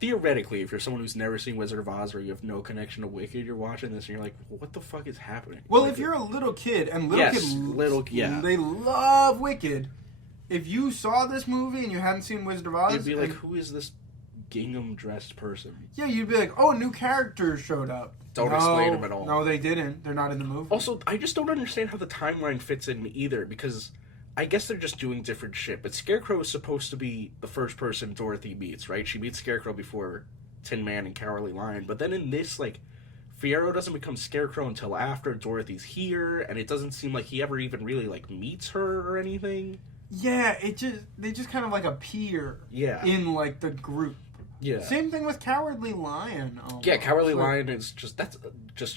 theoretically, if you're someone who's never seen Wizard of Oz or you have no connection to Wicked, you're watching this and you're like, what the fuck is happening? Well, like, if you're a little kid, and they love Wicked, if you saw this movie and you hadn't seen Wizard of Oz, you'd be like, who is this gingham-dressed person? Yeah, you'd be like, oh, new characters showed up. Don't explain them at all. No, they didn't. They're not in the movie. Also, I just don't understand how the timeline fits in either, because I guess they're just doing different shit. But Scarecrow is supposed to be the first person Dorothy meets, right? She meets Scarecrow before Tin Man and Cowardly Lion. But then in this, like, Fiyero doesn't become Scarecrow until after Dorothy's here, and it doesn't seem like he ever even really, like, meets her or anything. Yeah, they just kind of, like, appear in, like, the group. Yeah. Same thing with Cowardly Lion. Yeah, Cowardly Lion is just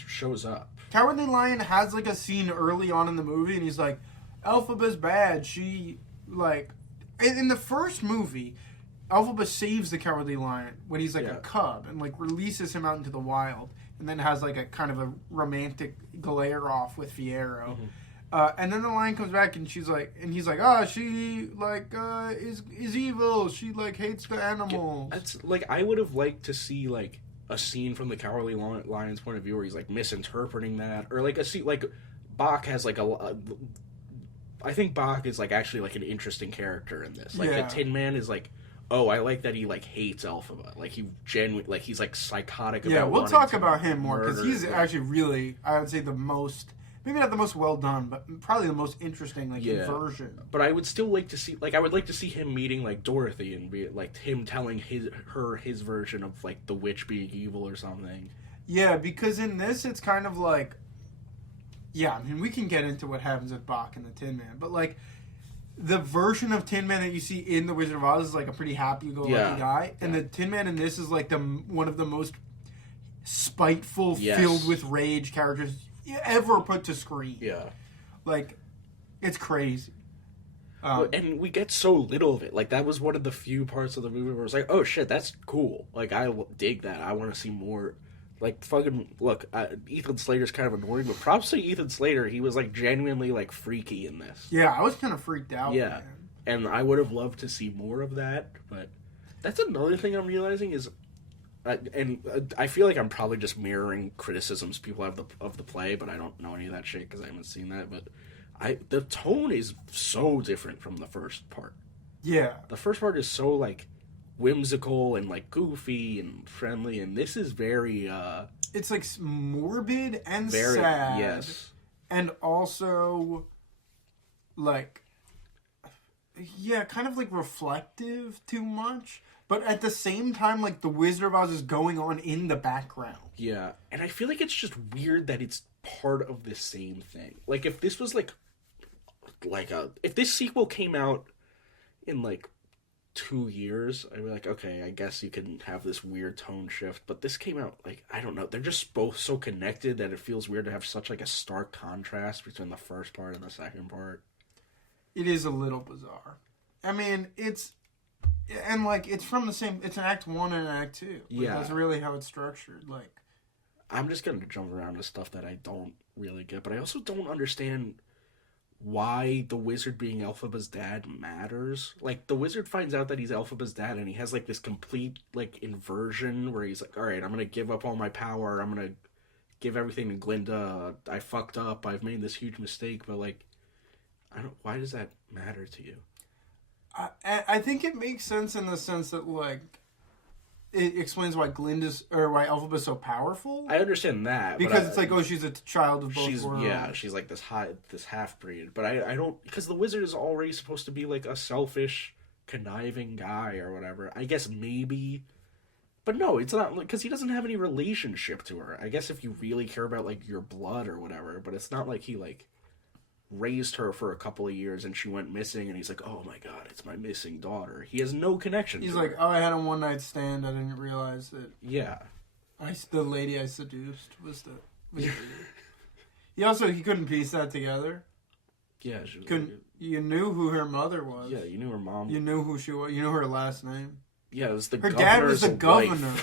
shows up. Cowardly Lion has, like, a scene early on in the movie, and he's like, Elphaba's bad. She, like... In the first movie, Elphaba saves the Cowardly Lion when he's, like, a cub, and, like, releases him out into the wild, and then has, like, a kind of a romantic glare-off with Fiyero. Mm-hmm. And then the lion comes back and he's like, she like is evil. She like hates the animals. That's like, I would have liked to see like a scene from the Cowardly Lion's point of view where he's like misinterpreting that, or like a scene like Bach has like a I think Bach is like actually like an interesting character in this. Like Yeah. the Tin Man is like, oh, I like that he like hates Elphaba. Like he genuinely, like he's like psychotic. Yeah, about we'll wanting talk to about him more because murder, he's yeah. actually really, I would say, the most, maybe not the most well done, but probably the most interesting like Yeah. inversion. But I would still like to see, like, I would like to see him meeting like Dorothy and be like him telling his version of like the witch being evil or something. Yeah, because in this it's kind of like, yeah, I mean we can get into what happens with Bach and the Tin Man, but like the version of Tin Man that you see in the Wizard of Oz is like a pretty happy-go-lucky guy, and the Tin Man in this is like one of the most spiteful, filled with rage characters ever put to screen. Yeah. Like, it's crazy. And we get so little of it. Like, that was one of the few parts of the movie where I was like, oh shit, that's cool. Like, I dig that. I want to see more. Like, fucking, look, Ethan Slater's kind of annoying, but props to Ethan Slater. He was, like, genuinely, like, freaky in this. Yeah, I was kind of freaked out. Yeah. Man. And I would have loved to see more of that, but that's another thing I'm realizing is, I feel like I'm probably just mirroring criticisms people have of the play, but I don't know any of that shit because I haven't seen that, but the tone is so different from the first part. Yeah. The first part is so, like, whimsical and, like, goofy and friendly, and this is very, it's, like, morbid and very, sad. yes. And also, like, yeah, kind of, like, reflective too much. But at the same time, like, the Wizard of Oz is going on in the background. Yeah, and I feel like it's just weird that it's part of the same thing. Like, if this was, if this sequel came out in, like, 2 years, I'd be like, okay, I guess you can have this weird tone shift, but this came out, like, I don't know, they're just both so connected that it feels weird to have such, like, a stark contrast between the first part and the second part. It is a little bizarre. I mean, it's from the same, it's an act 1 and an act 2. Like, yeah. That's really how it's structured, like. I'm just gonna jump around to stuff that I don't really get, but I also don't understand why the wizard being Elphaba's dad matters. Like, the wizard finds out that he's Elphaba's dad, and he has, like, this complete, like, inversion where he's like, alright, I'm gonna give up all my power, I'm gonna give everything to Glinda, I fucked up, I've made this huge mistake, but, like, why does that matter to you? I think it makes sense in the sense that, like, it explains why why Elphaba's so powerful. I understand that. Because it's like, oh, she's a child of both worlds. Yeah, she's like this half-breed. But I don't... Because the wizard is already supposed to be, like, a selfish, conniving guy or whatever. I guess maybe... But no, it's not... Because he doesn't have any relationship to her. I guess if you really care about, like, your blood or whatever. But it's not like he, like, raised her for a couple of years and she went missing and he's like, oh my god, it's my missing daughter. He has no connection to her. He's like, oh, I had a one-night stand. I didn't realize that. Yeah. The lady I seduced was the he couldn't piece that together. Yeah, she was couldn't. You knew who her mother was. Yeah, you knew her mom. You knew who she was. You knew her last name. Yeah, it was the her governor's dad was the governor.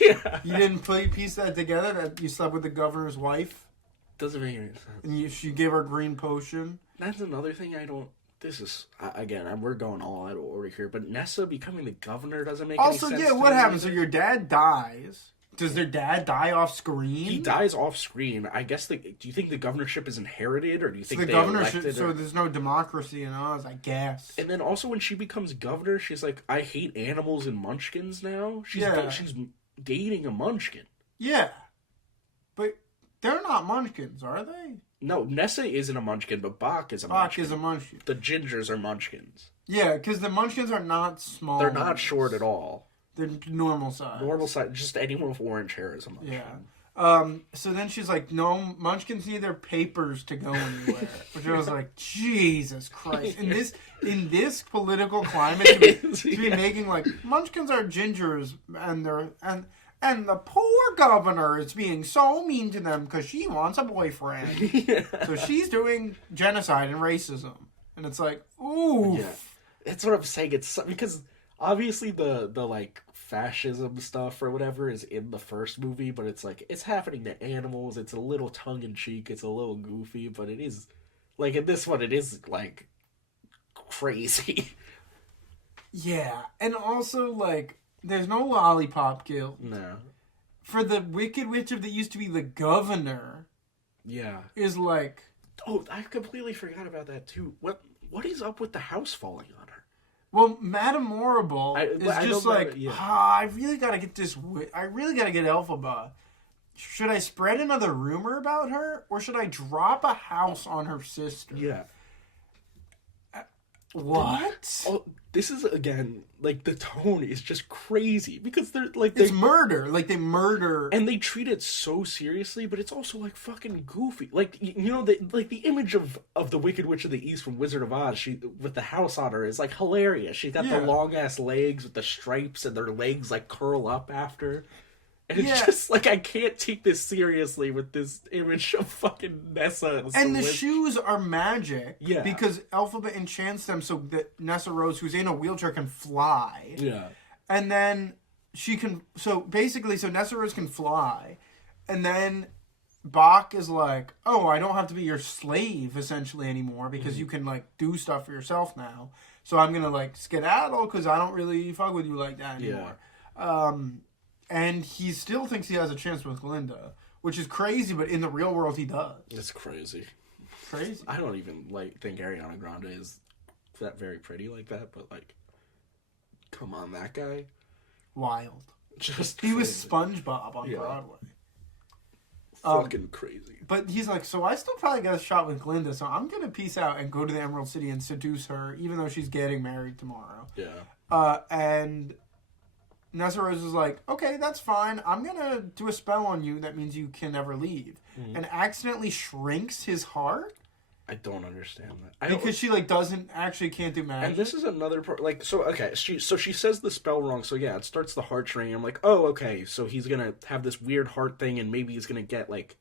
Yeah. You didn't piece that together, that you slept with the governor's wife? Doesn't make any sense. And she gave her green potion. That's another thing I don't... This is... Again, we're going all out of order here, but Nessa becoming the governor doesn't make any sense. Also, yeah, what happens? So your dad dies. Does their dad die off screen? He dies off screen. I guess do you think the governorship is inherited, or do you think the they governorship? elected So there's no democracy in Oz, I guess. And then also when she becomes governor, she's like, I hate animals and munchkins now. She's dating a munchkin. Yeah, but they're not munchkins, are they? No, Nessa isn't a munchkin, but Bach is a munchkin. Bach is a munchkin. The gingers are munchkins. Yeah, because the munchkins are not small. They're not short at all. They're normal size. Normal size. Just anyone with orange hair is a munchkin. Yeah. So then she's like, no, munchkins need their papers to go anywhere. Which I was like, Jesus Christ. In this political climate, to be making like, munchkins are gingers, and the poor governor is being so mean to them because she wants a boyfriend. Yeah. So she's doing genocide and racism. And it's like, ooh. Yeah. That's what I'm saying. It's because obviously the like fascism stuff or whatever is in the first movie, but it's like, it's happening to animals. It's a little tongue-in-cheek. It's a little goofy, but it is, like, in this one, it is, like, crazy. Yeah. And also, like, there's no lollipop guilt. No. For the Wicked Witch that used to be the governor. Yeah. Is like... Oh, I completely forgot about that too. What is up with the house falling on her? Well, Madame Morrible is I just don't know, like, yeah. I really gotta get this. I really gotta get Elphaba. Should I spread another rumor about her, or should I drop a house on her sister? Yeah. What? Oh, this is again like the tone is just crazy because they're like It's murder. Like they murder, and they treat it so seriously, but it's also like fucking goofy. Like you know, the image of the Wicked Witch of the East from Wizard of Oz, she with the house on her is like hilarious. She's got the long ass legs with the stripes, and their legs like curl up after. And it's just like I can't take this seriously with this image of fucking Nessa. And the shoes are magic. Yeah. Because Elphaba enchants them so that Nessa Rose, who's in a wheelchair, can fly. Yeah. And then she can. So basically, Nessa Rose can fly. And then Bach is like, oh, I don't have to be your slave, essentially, anymore. Because you can, like, do stuff for yourself now. So I'm going to, like, skedaddle because I don't really fuck with you like that anymore. Yeah. And he still thinks he has a chance with Glinda, which is crazy, but in the real world he does. It's crazy. Crazy. I don't even think Ariana Grande is that very pretty like that, but like, come on, that guy. Wild. Just he was SpongeBob on Broadway. Fucking crazy. But he's like, so I still probably got a shot with Glinda, so I'm gonna peace out and go to the Emerald City and seduce her, even though she's getting married tomorrow. Yeah. And Nessa Rose is like, okay, that's fine. I'm going to do a spell on you that means you can never leave. Mm-hmm. And accidentally shrinks his heart. I don't understand that. Because she, like, can't do magic. And this is another part, like, so, okay, she says the spell wrong, so yeah, it starts the heart shrinking. I'm like, oh, okay, so he's going to have this weird heart thing, and maybe he's going to get, like,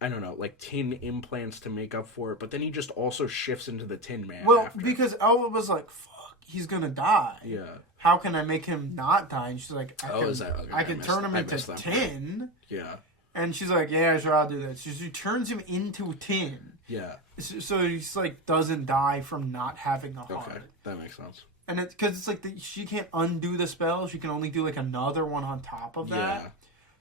I don't know, like, tin implants to make up for it, but then he just also shifts into the Tin Man after. Because Elva was like, fuck, he's going to die. Yeah. How can I make him not die? And she's like, I can turn him into tin. Yeah. And she's like, yeah, sure, I'll do that. She turns him into tin. Yeah. So he's like, doesn't die from not having a heart. Okay, that makes sense. And it's because it's like, she can't undo the spell. She can only do like another one on top of that. Yeah.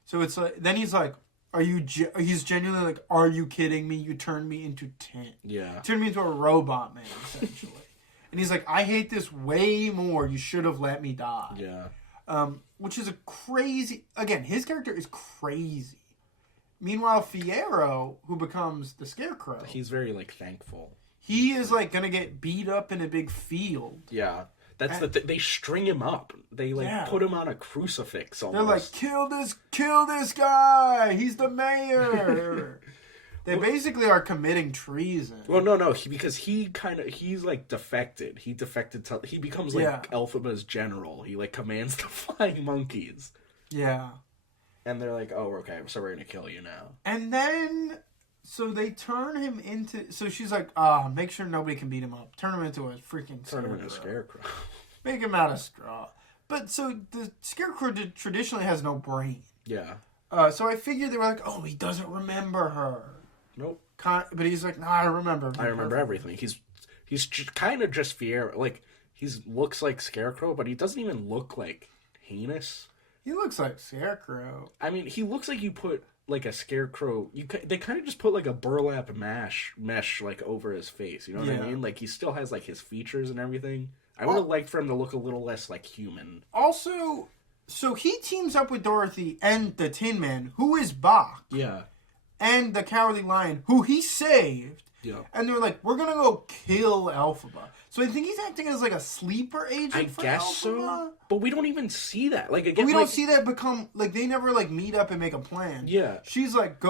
So it's like, then he's like, he's genuinely like, are you kidding me? You turned me into tin. Yeah. Turned me into a robot man, essentially. And he's like, I hate this way more. You should have let me die. Yeah. Which is a crazy... Again, his character is crazy. Meanwhile, Fiyero, who becomes the Scarecrow... He's very, like, thankful. He is, like, gonna get beat up in a big field. Yeah. That's they string him up. They, like, put him on a crucifix almost. They're like, kill this guy! He's the mayor! They basically are committing treason. Well, no, because he's like defected. He becomes like Elphaba's general. He like commands the flying monkeys. Yeah. And they're like, oh, okay, so we're gonna kill you now. And then, so they turn him into, so she's like, make sure nobody can beat him up. Turn him into a freaking scarecrow. Turn him into a scarecrow. Make him out of straw. But so the scarecrow traditionally has no brain. Yeah. So I figured they were like, oh, he doesn't remember her. Nope. But he's like, nah, I remember. I remember everything. He's kind of just Fiyero. Like, he looks like Scarecrow, but he doesn't even look like heinous. He looks like Scarecrow. I mean, he looks like you put like a Scarecrow. They kind of just put like a burlap mesh like over his face. You know what I mean? Like he still has like his features and everything. I would have liked for him to look a little less like human. Also, so he teams up with Dorothy and the Tin Man, who is Bach. Yeah. And the Cowardly Lion, who he saved. Yeah. And they're like, we're going to go kill Elphaba. So I think he's acting as like a sleeper agent for Elphaba. I guess so. But we don't even see that. Like again, we don't see that become, like they never like meet up and make a plan. Yeah. She's like,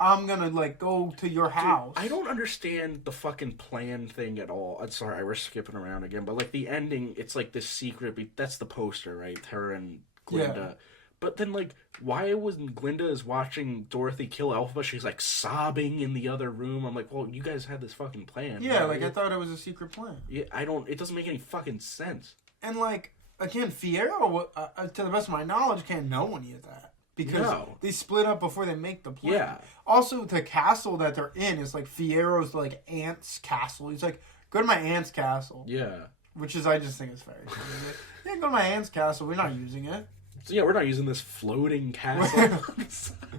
I'm going to like go to your house. Dude, I don't understand the fucking plan thing at all. I'm sorry, we're skipping around again. But like the ending, it's like this secret, that's the poster, right? Her and Glinda. Yeah. But then, like, why when Glinda is watching Dorothy kill Elphaba, she's, like, sobbing in the other room? I'm like, well, you guys had this fucking plan. Yeah, right? Like, I thought it was a secret plan. Yeah, it doesn't make any fucking sense. And, like, again, Fiyero, to the best of my knowledge, can't know any of that. Because they split up before they make the plan. Yeah. Also, the castle that they're in is, like, Fiero's, like, aunt's castle. He's like, go to my aunt's castle. Yeah. Which is, I just think it's very funny. Yeah, go to my aunt's castle. We're not using it. So yeah, we're not using this floating castle.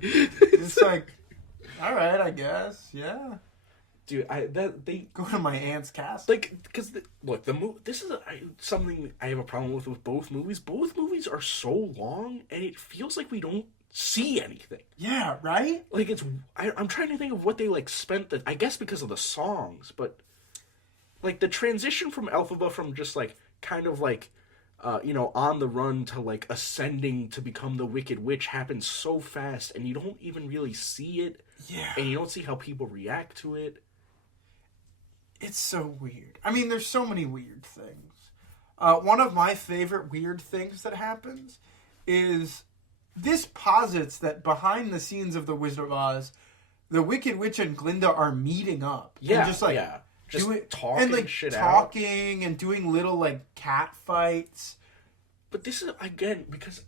It's like, all right, I guess, yeah. Dude, they Go to my aunt's castle. like because look the movie. This is something I have a problem with both movies. Both movies are so long, and it feels like we don't see anything. Yeah, right. Like I'm trying to think of what they like spent. I guess because of the songs, but like the transition from Elphaba from just like kind of like on the run to like ascending to become the Wicked Witch happens so fast, and you don't even really see it. Yeah, and you don't see how people react to it. It's so weird. I mean, there's so many weird things. One of my favorite weird things that happens is this posits that behind the scenes of The Wizard of Oz, the Wicked Witch and Glinda are meeting up. Yeah, and just like talking and like shit talking and doing little like cat fights. But this is again because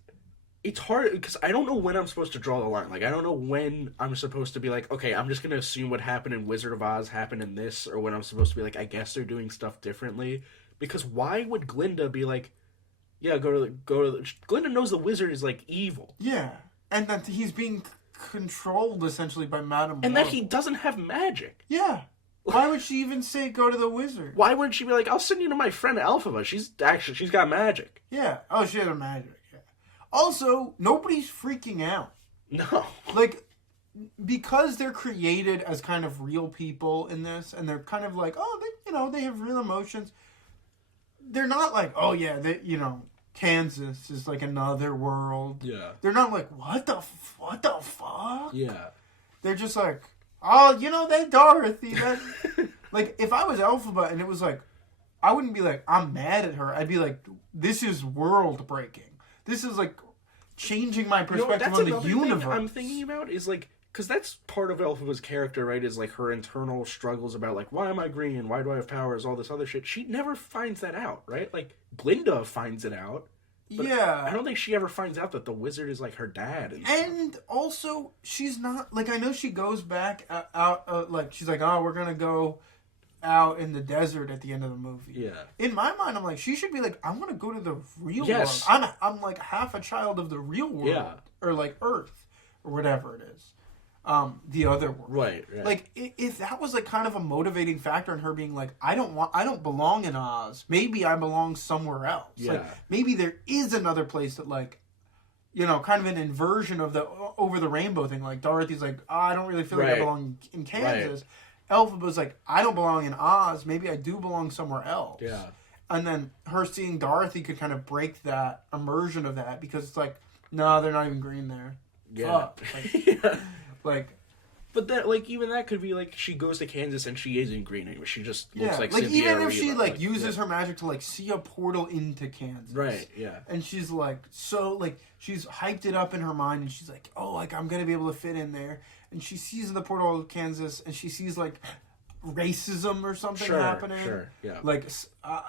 it's hard because I don't know when I'm supposed to draw the line. Like, I don't know when I'm supposed to be like, okay, I'm just going to assume what happened in Wizard of Oz happened in this, or when I'm supposed to be like, I guess they're doing stuff differently. Because why would Glinda be like, yeah, Glinda knows the wizard is, like, evil. Yeah. And that he's being controlled, essentially, by Madame And Woe. that he doesn't have magic. Yeah. Why would she even say go to the wizard? Why wouldn't she be like, I'll send you to my friend Elphaba. She's got magic. Yeah. Oh, she has magic. Also, nobody's freaking out. No. Like, because they're created as kind of real people in this, and they're kind of like, oh, they have real emotions. They're not like, oh yeah, Kansas is like another world. Yeah. They're not like, what the fuck? Yeah. They're just like, oh, they Dorothy. Like, if I was Elphaba and it was like, I wouldn't be like, I'm mad at her. I'd be like, this is world breaking. This is like changing my perspective on the universe. Thing I'm thinking about is like, because that's part of Elphaba's character, right? Is like her internal struggles about like, why am I green? Why do I have powers? All this other shit. She never finds that out, right? Like Glinda finds it out. But yeah, I don't think she ever finds out that the wizard is like her dad. And also, she's not like, I know she goes back out. Like she's like, oh, we're gonna go out in the desert at the end of the movie. Yeah. In my mind, I'm like, she should be like, I want to go to the real Yes. world. I'm like half a child of the real world. Yeah. Or like Earth. Or whatever it is. The other world. Right. Like, if that was like kind of a motivating factor in her being like, I don't belong in Oz. Maybe I belong somewhere else. Yeah. Like, maybe there is another place that like, kind of an inversion of the over the rainbow thing. Like Dorothy's like, oh, I don't really feel like I belong in Kansas. Right. Elphaba's like, I don't belong in Oz. Maybe I do belong somewhere else. Yeah. And then her seeing Dorothy could kind of break that immersion of that because it's like, no, they're not even green there. Yeah. Like, yeah. Like, but that even that could be like she goes to Kansas and she isn't green anymore. She just looks like Cynthia even if Erivo. she like uses her magic to like see a portal into Kansas. Right. Yeah. And she's like she's hyped it up in her mind and she's like, oh, like I'm gonna be able to fit in there. And she sees the portal of Kansas, and she sees like racism or something happening. Sure, yeah. Like,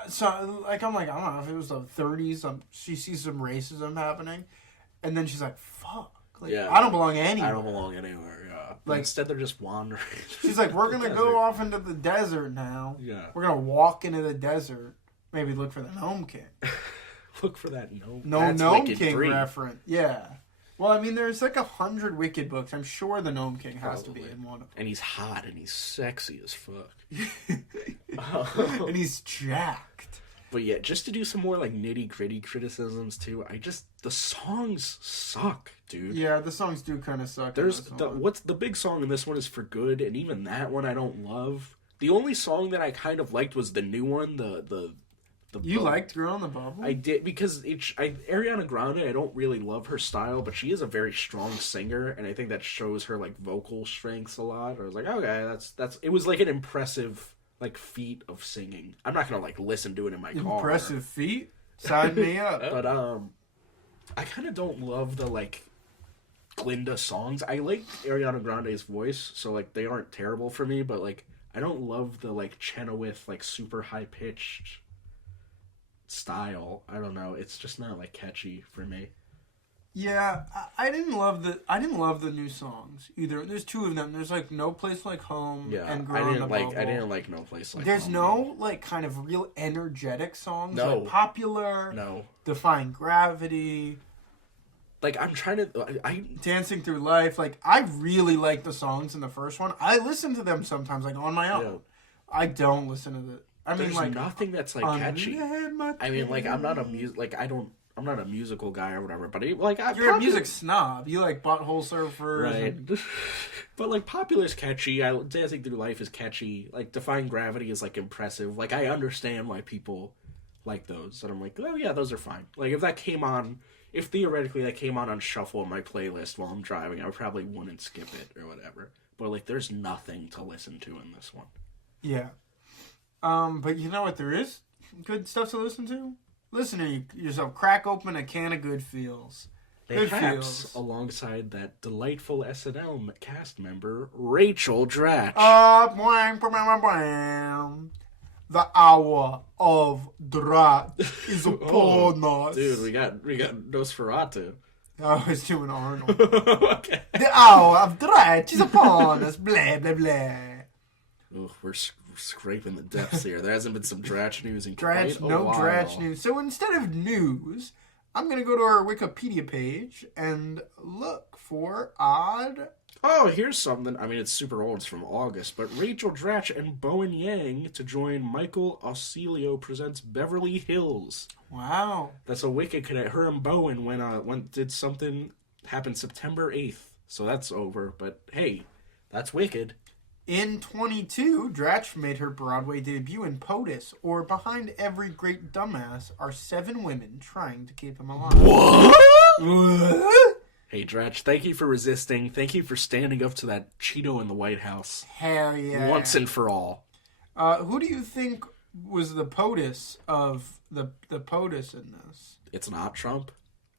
so like I'm like, I don't know if it was the 30s. She sees some racism happening, and then she's like, "Fuck! Like, yeah. I don't belong anywhere. I don't belong anywhere." Yeah. But like instead, they're just wandering. She's like, "We're gonna go off into the desert now. Yeah. We're gonna walk into the desert. Maybe look for the Gnome King. Look for that gnome. No Gnome King reference. Yeah." Well, I mean, there's like 100 Wicked books. I'm sure the Gnome King has to be in one of them. And he's hot and he's sexy as fuck. And he's jacked. But yeah, just to do some more like nitty gritty criticisms too, the songs suck, dude. Yeah, the songs do kind of suck. There's what's the big song in this one is For Good, and even that one I don't love. The only song that I kind of liked was the new one, You liked Girl in the Bubble? I did, because Ariana Grande, I don't really love her style, but she is a very strong singer, and I think that shows her like vocal strengths a lot. I was like, okay, that's it was like an impressive like feat of singing. I'm not gonna like listen to it in my car. Impressive feat? Sign me up. But I kind of don't love the like Glinda songs. I like Ariana Grande's voice, so like they aren't terrible for me, but like I don't love the like Chenoweth like super high pitched style. I don't know, it's just not like catchy for me. Yeah, I didn't love the new songs either. There's two of them. There's like No Place Like Home and Girl in the Bubble. I didn't like No Place Like Home. There's no like kind of real energetic songs. No. Like Popular. No. Defying Gravity. like, I'm trying to... I Dancing Through Life. Like, I really like the songs in the first one. I listen to them sometimes, like, on my own. Yeah. I don't listen to the... I mean, There's like... nothing that's, like, catchy. I mean, like, I'm not a musical guy or whatever, but, like... You're a music snob. You like Butthole Surfers. Right. And... But, like, Popular's catchy. Dancing Through Life is catchy. Like, Defying Gravity is, like, impressive. Like, I understand why people like those. And I'm like, oh, yeah, those are fine. Like, if that came on... If theoretically that came on shuffle on my playlist while I'm driving, I probably wouldn't skip it or whatever. But, like, there's nothing to listen to in this one. Yeah. But you know what? There is good stuff to listen to. Listen to yourself. Crack open a can of Good Feels. Good Perhaps Feels. alongside that delightful SNL cast member, Rachel Dratch. Bwang, bwang, bwang, bwang. The hour of Dratch is upon us. Dude, we got Nosferatu. I was doing Arnold. Okay. The hour of Dratch is upon us. Blah, blah, blah. Ooh, we're scraping the depths here. There hasn't been some Dratch news in Dratch, quite a no while. Dratch news. So instead of news, I'm going to go to our Wikipedia page and look for odd... Oh, here's something. I mean, it's super old. It's from August. But Rachel Dratch and Bowen Yang to join Michael Ausilio presents Beverly Hills. Wow. That's a wicked connect. Her and Bowen did something, happened September 8th. So that's over. But hey, that's wicked. In 22, Dratch made her Broadway debut in POTUS, or Behind Every Great Dumbass Are 7 Women Trying to Keep Him Alive. What? Hey, Dratch, thank you for resisting. Thank you for standing up to that Cheeto in the White House. Hell yeah. Once and for all. Who do you think was the POTUS of the POTUS in this? It's not Trump?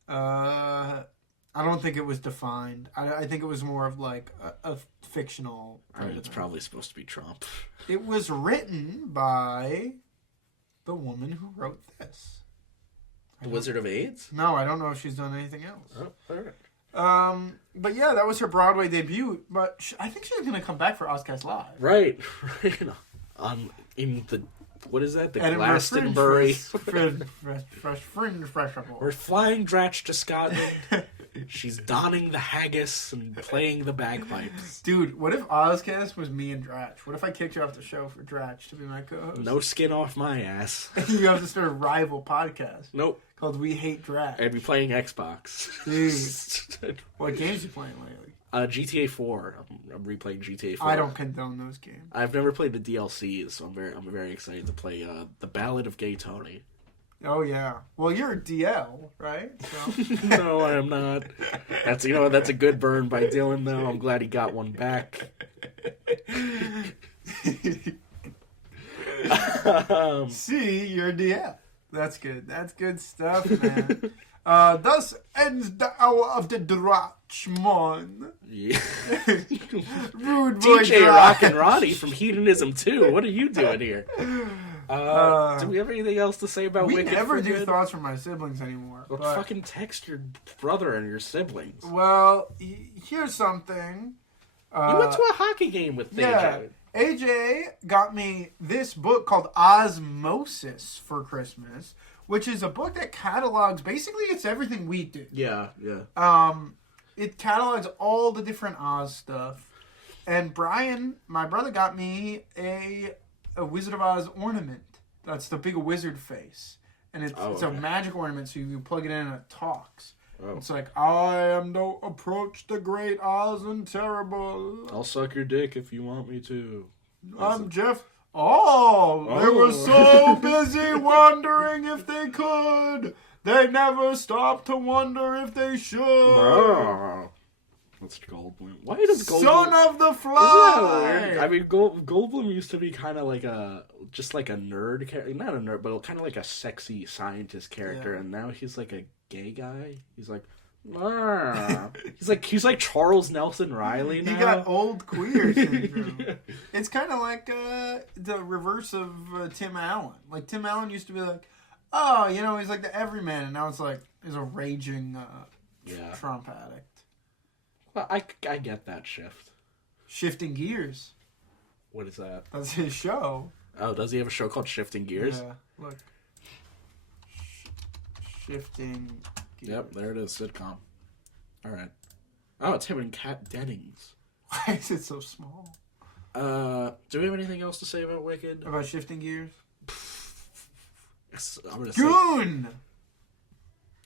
I don't think it was defined. I think it was more of like a fictional president. I mean, it's probably supposed to be Trump. It was written by the woman who wrote this. The Wizard of AIDS? No, I don't know if she's done anything else. Oh, all right. But yeah, that was her Broadway debut. But I think she's going to come back for Ozcast Live. Right. In the, what is that? The Glastonbury. Fringe Festival. We're flying Dratch to Scotland. She's donning the haggis and playing the bagpipes. Dude, what if Ozcast was me and Dratch? What if I kicked you off the show for Dratch to be my co-host? No skin off my ass. You have to start a rival podcast. Nope. Called We Hate Dratch. I'd be playing Xbox. Dude. What games you playing lately? GTA 4. I'm replaying GTA 4. I don't condone those games. I've never played the DLCs, so I'm very excited to play The Ballad of Gay Tony. Oh yeah. Well, you're a DL, right? So. No, I am not. That's that's a good burn by Dylan though. I'm glad he got one back. See, you're a DL. That's good. That's good stuff, man. Thus ends the hour of the Dratchmon. Yeah. Rude boy DJ Dratch. Rock and Roddy from Hedonism 2. What are you doing here? Do we have anything else to say about We Wicked? never for do good? thoughts from my siblings anymore. Well, but, fucking text your brother and your siblings. well, here's something. You went to a hockey game with Yeah. AJ. AJ got me this book called Osmosis for Christmas, which is a book that catalogs, basically it's everything we do. Yeah, yeah. It catalogs all the different Oz stuff. And Brian, my brother, got me a Wizard of Oz ornament. That's the big wizard face. And it's a magic ornament, so you plug it in and it talks. Oh. It's like, I am no approach the great Oz and terrible. I'll suck your dick if you want me to. I'm Jeff. They were so busy wondering if they could. They never stopped to wonder if they should. That's Goldblum. Why does Goldblum... Son of the Fly! I mean, Goldblum used to be kind of like just like a nerd character. Not a nerd, but kind of like a sexy scientist character. Yeah. And now he's like a gay guy. He's like... he's like Charles Nelson Riley now. He got old queer syndrome. It's kind of like the reverse of Tim Allen. Like Tim Allen used to be like, oh, he's like the everyman, and now it's like he's a raging Trump addict. Well, I get that shift. Shifting Gears. What is that? That's his show. Oh, does he have a show called Shifting Gears? Yeah, look. Shifting Gears. Yep, there it is, sitcom. All right. Oh, it's him and Kat Dennings. Why is it so small? Do we have anything else to say about Wicked? About shifting gears? Yes, I'm gonna say Goon!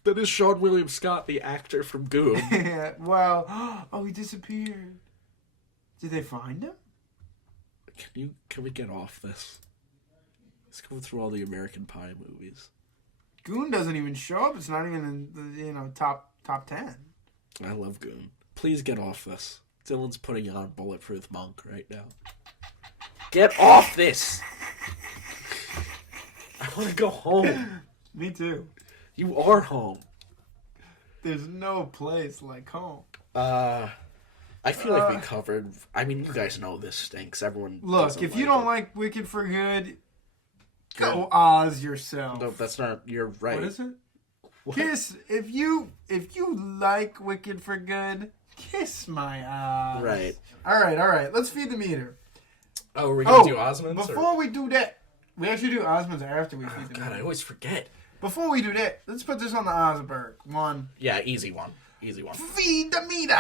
that is Sean William Scott, the actor from Goon. Yeah, wow. Oh, he disappeared. Did they find him? Can we get off this? Let's go through all the American Pie movies. Goon doesn't even show up. It's not even in the top 10. I love Goon. Please get off this. Dylan's putting on Bulletproof Monk right now. Get off this! I want to go home. Me too. You are home. There's no place like home. I feel like we covered. I mean, you guys know this stinks. Everyone. Look, if you don't like Wicked for Good, go Oz yourself. No, that's not. You're right. What is it? What? Kiss. If you like Wicked for Good, kiss my Oz. Right. All right. Let's feed the meter. Oh, are we gonna do Osmonds? Before we do that, we actually do Osmonds after we feed the meter. God, I always forget. Before we do that, let's put this on the Osberg. One. Yeah, easy one. Easy one. Feed the meter.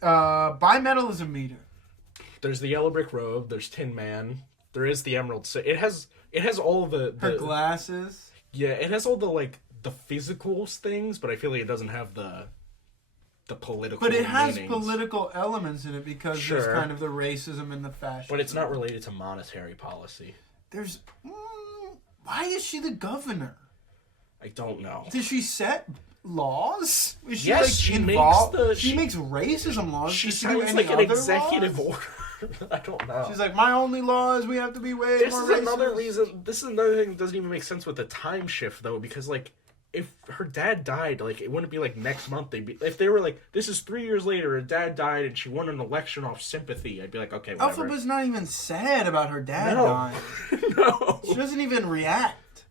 Bimetallism meter. There's the Yellow Brick Road. There's Tin Man. There is the Emerald City. It has all the Her glasses. Yeah, it has all the the physical things, but I feel like it doesn't have the political. But it has meanings. political elements in it because there's kind of the racism and the fascism. But it's not related to monetary policy. There's. Why is she the governor? I don't know. Does she set laws? Is she Yes, she involved? makes she makes racism laws. She Does she do sounds any like an other executive laws? order. I don't know. She's like, my only law is we have to be way This more is racist. another reason. This is another thing that doesn't even make sense with the time shift, though, because if her dad died, it wouldn't be next month. If they were this is 3 years later, her dad died and she won an election off sympathy, I'd be like, okay, whatever. Alphaba's not even sad about her dad dying. No. She doesn't even react.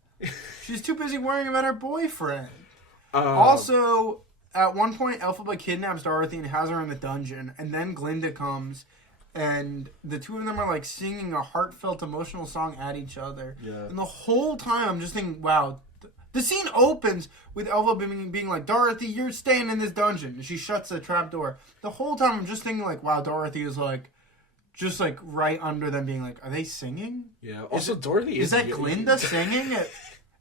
She's too busy worrying about her boyfriend. Also, at one point, Elphaba kidnaps Dorothy and has her in the dungeon, and then Glinda comes, and the two of them are singing a heartfelt, emotional song at each other. Yeah. And the whole time, I'm just thinking, wow. The scene opens with Elphaba being like, Dorothy, you're staying in this dungeon. And she shuts the trap door. The whole time, I'm just thinking, wow, Dorothy is just right under them, being like, are they singing? Yeah. Also, Dorothy is that Glinda singing?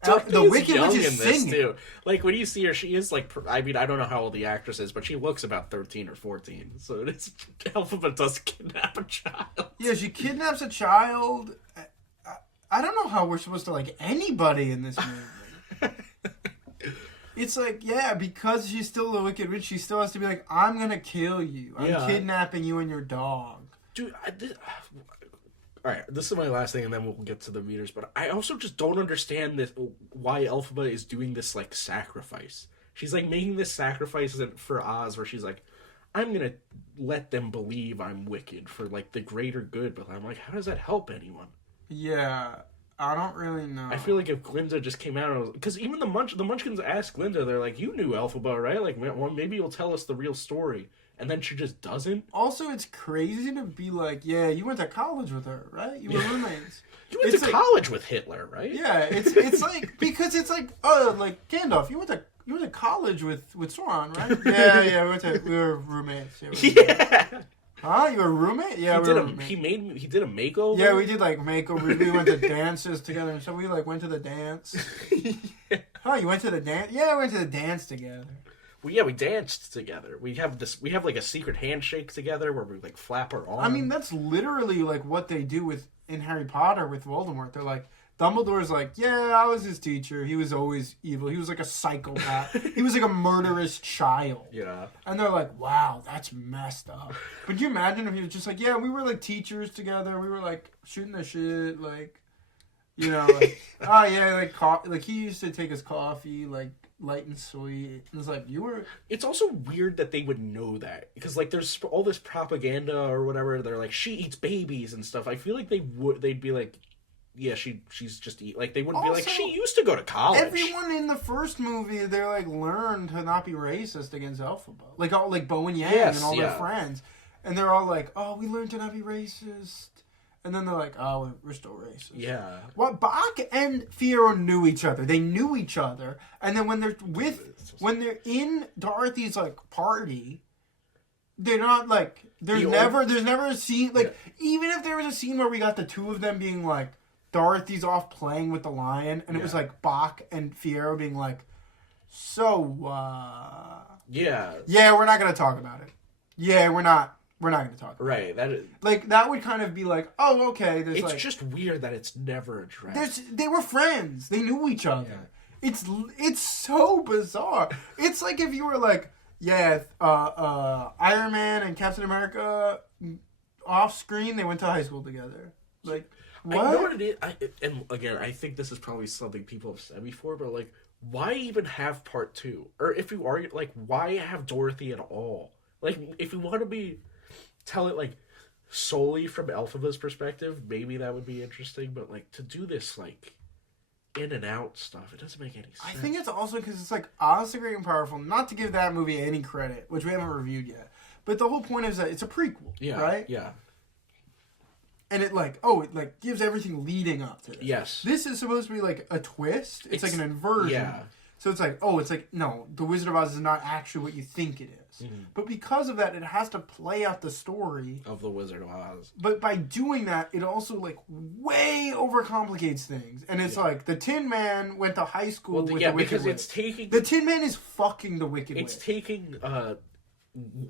The Wicked Witch is singing. too. When you see her, she is I mean, I don't know how old the actress is, but she looks about 13 or 14. So it's Elphaba does kidnap a child. Yeah, she kidnaps a child. I don't know how we're supposed to like anybody in this movie. It's because she's still the Wicked Witch, she still has to be like, I'm gonna kill you. I'm kidnapping you and your dog. Dude, Alright, this is my last thing, and then we'll get to the meters, but I also just don't understand why Elphaba is doing this, sacrifice. She's, making this sacrifice for Oz, where she's like, I'm gonna let them believe I'm wicked for, the greater good, but I'm like, how does that help anyone? Yeah, I don't really know. I feel like if Glinda just came out, because even the Munchkins asked Glinda, they're like, you knew Elphaba, right? Well, maybe you'll tell us the real story. And then she just doesn't. Also, it's crazy to be like, yeah, you went to college with her, right? You were roommates. You went to college with Hitler, right? Yeah, it's because it's Gandalf, you went to college with Sauron, right? Yeah, we were roommates. Yeah. Huh? You were a roommate? Yeah, we were roommates. He did a makeover. Yeah, we did makeovers. We went to dances together, so we went to the dance. Yeah. Oh, you went to the dance? Yeah, we went to the dance together. Well, yeah, we danced together. We have a secret handshake together where we flap our arms. I mean, that's literally what they do in Harry Potter with Voldemort. They're like, Dumbledore's like, yeah, I was his teacher. He was always evil. He was a psychopath. He was a murderous child. Yeah. And they're like, wow, that's messed up. But you imagine if he was just like, yeah, we were teachers together. We were shooting the shit, oh yeah, he used to take his coffee, light and sweet. And it's you were... It's also weird that they would know that. Because, there's all this propaganda or whatever. They're like, she eats babies and stuff. I feel like they'd be like, yeah, she's just eat. They wouldn't be like, she used to go to college. Everyone in the first movie, they're learned to not be racist against Elphaba. Bo and Yang and all their friends. And they're all like, oh, we learned to not be racist. And then they're like, oh, we're still racist. Yeah. Well, Bach and Fiyero knew each other. They knew each other. And then when they're in Dorothy's, like, party, they're not, like, there's never a scene, like, even if there was a scene where we got the two of them being, like, Dorothy's off playing with the lion, and it was, like, Bach and Fiyero being like, so, Yeah. yeah, we're not going to talk about it. Yeah, we're not going to talk about Right. it. That is, Like, that would kind of be like, oh, okay. There's it's like, just weird that it's never addressed. they were friends. They knew each other. Yeah. It's so bizarre. It's like if you were like, yeah, Iron Man and Captain America off screen, they went to high school together. Like, what? I know what it is. And again, I think this is probably something people have said before, but like, why even have part 2? Or if you are like, why have Dorothy at all? Like, if you want to tell it like solely from Elphaba's perspective, maybe that would be interesting. But like to do this like in and out stuff, it doesn't make any sense. I think it's also because it's like Oz the Great and Powerful. Not to give that movie any credit, which we haven't reviewed yet, but the whole point is that it's a prequel, right? Yeah. And it gives everything leading up to this. Yes. This is supposed to be like a twist. It's like an inversion. Yeah. So it's like, no, The Wizard of Oz is not actually what you think it is. Mm-hmm. But because of that, it has to play out the story of The Wizard of Oz. But by doing that, it also, like, way overcomplicates things. And it's like, the Tin Man went to high school with the Wicked Witch. It's taking... The Tin Man is fucking the Wicked Witch. It's taking,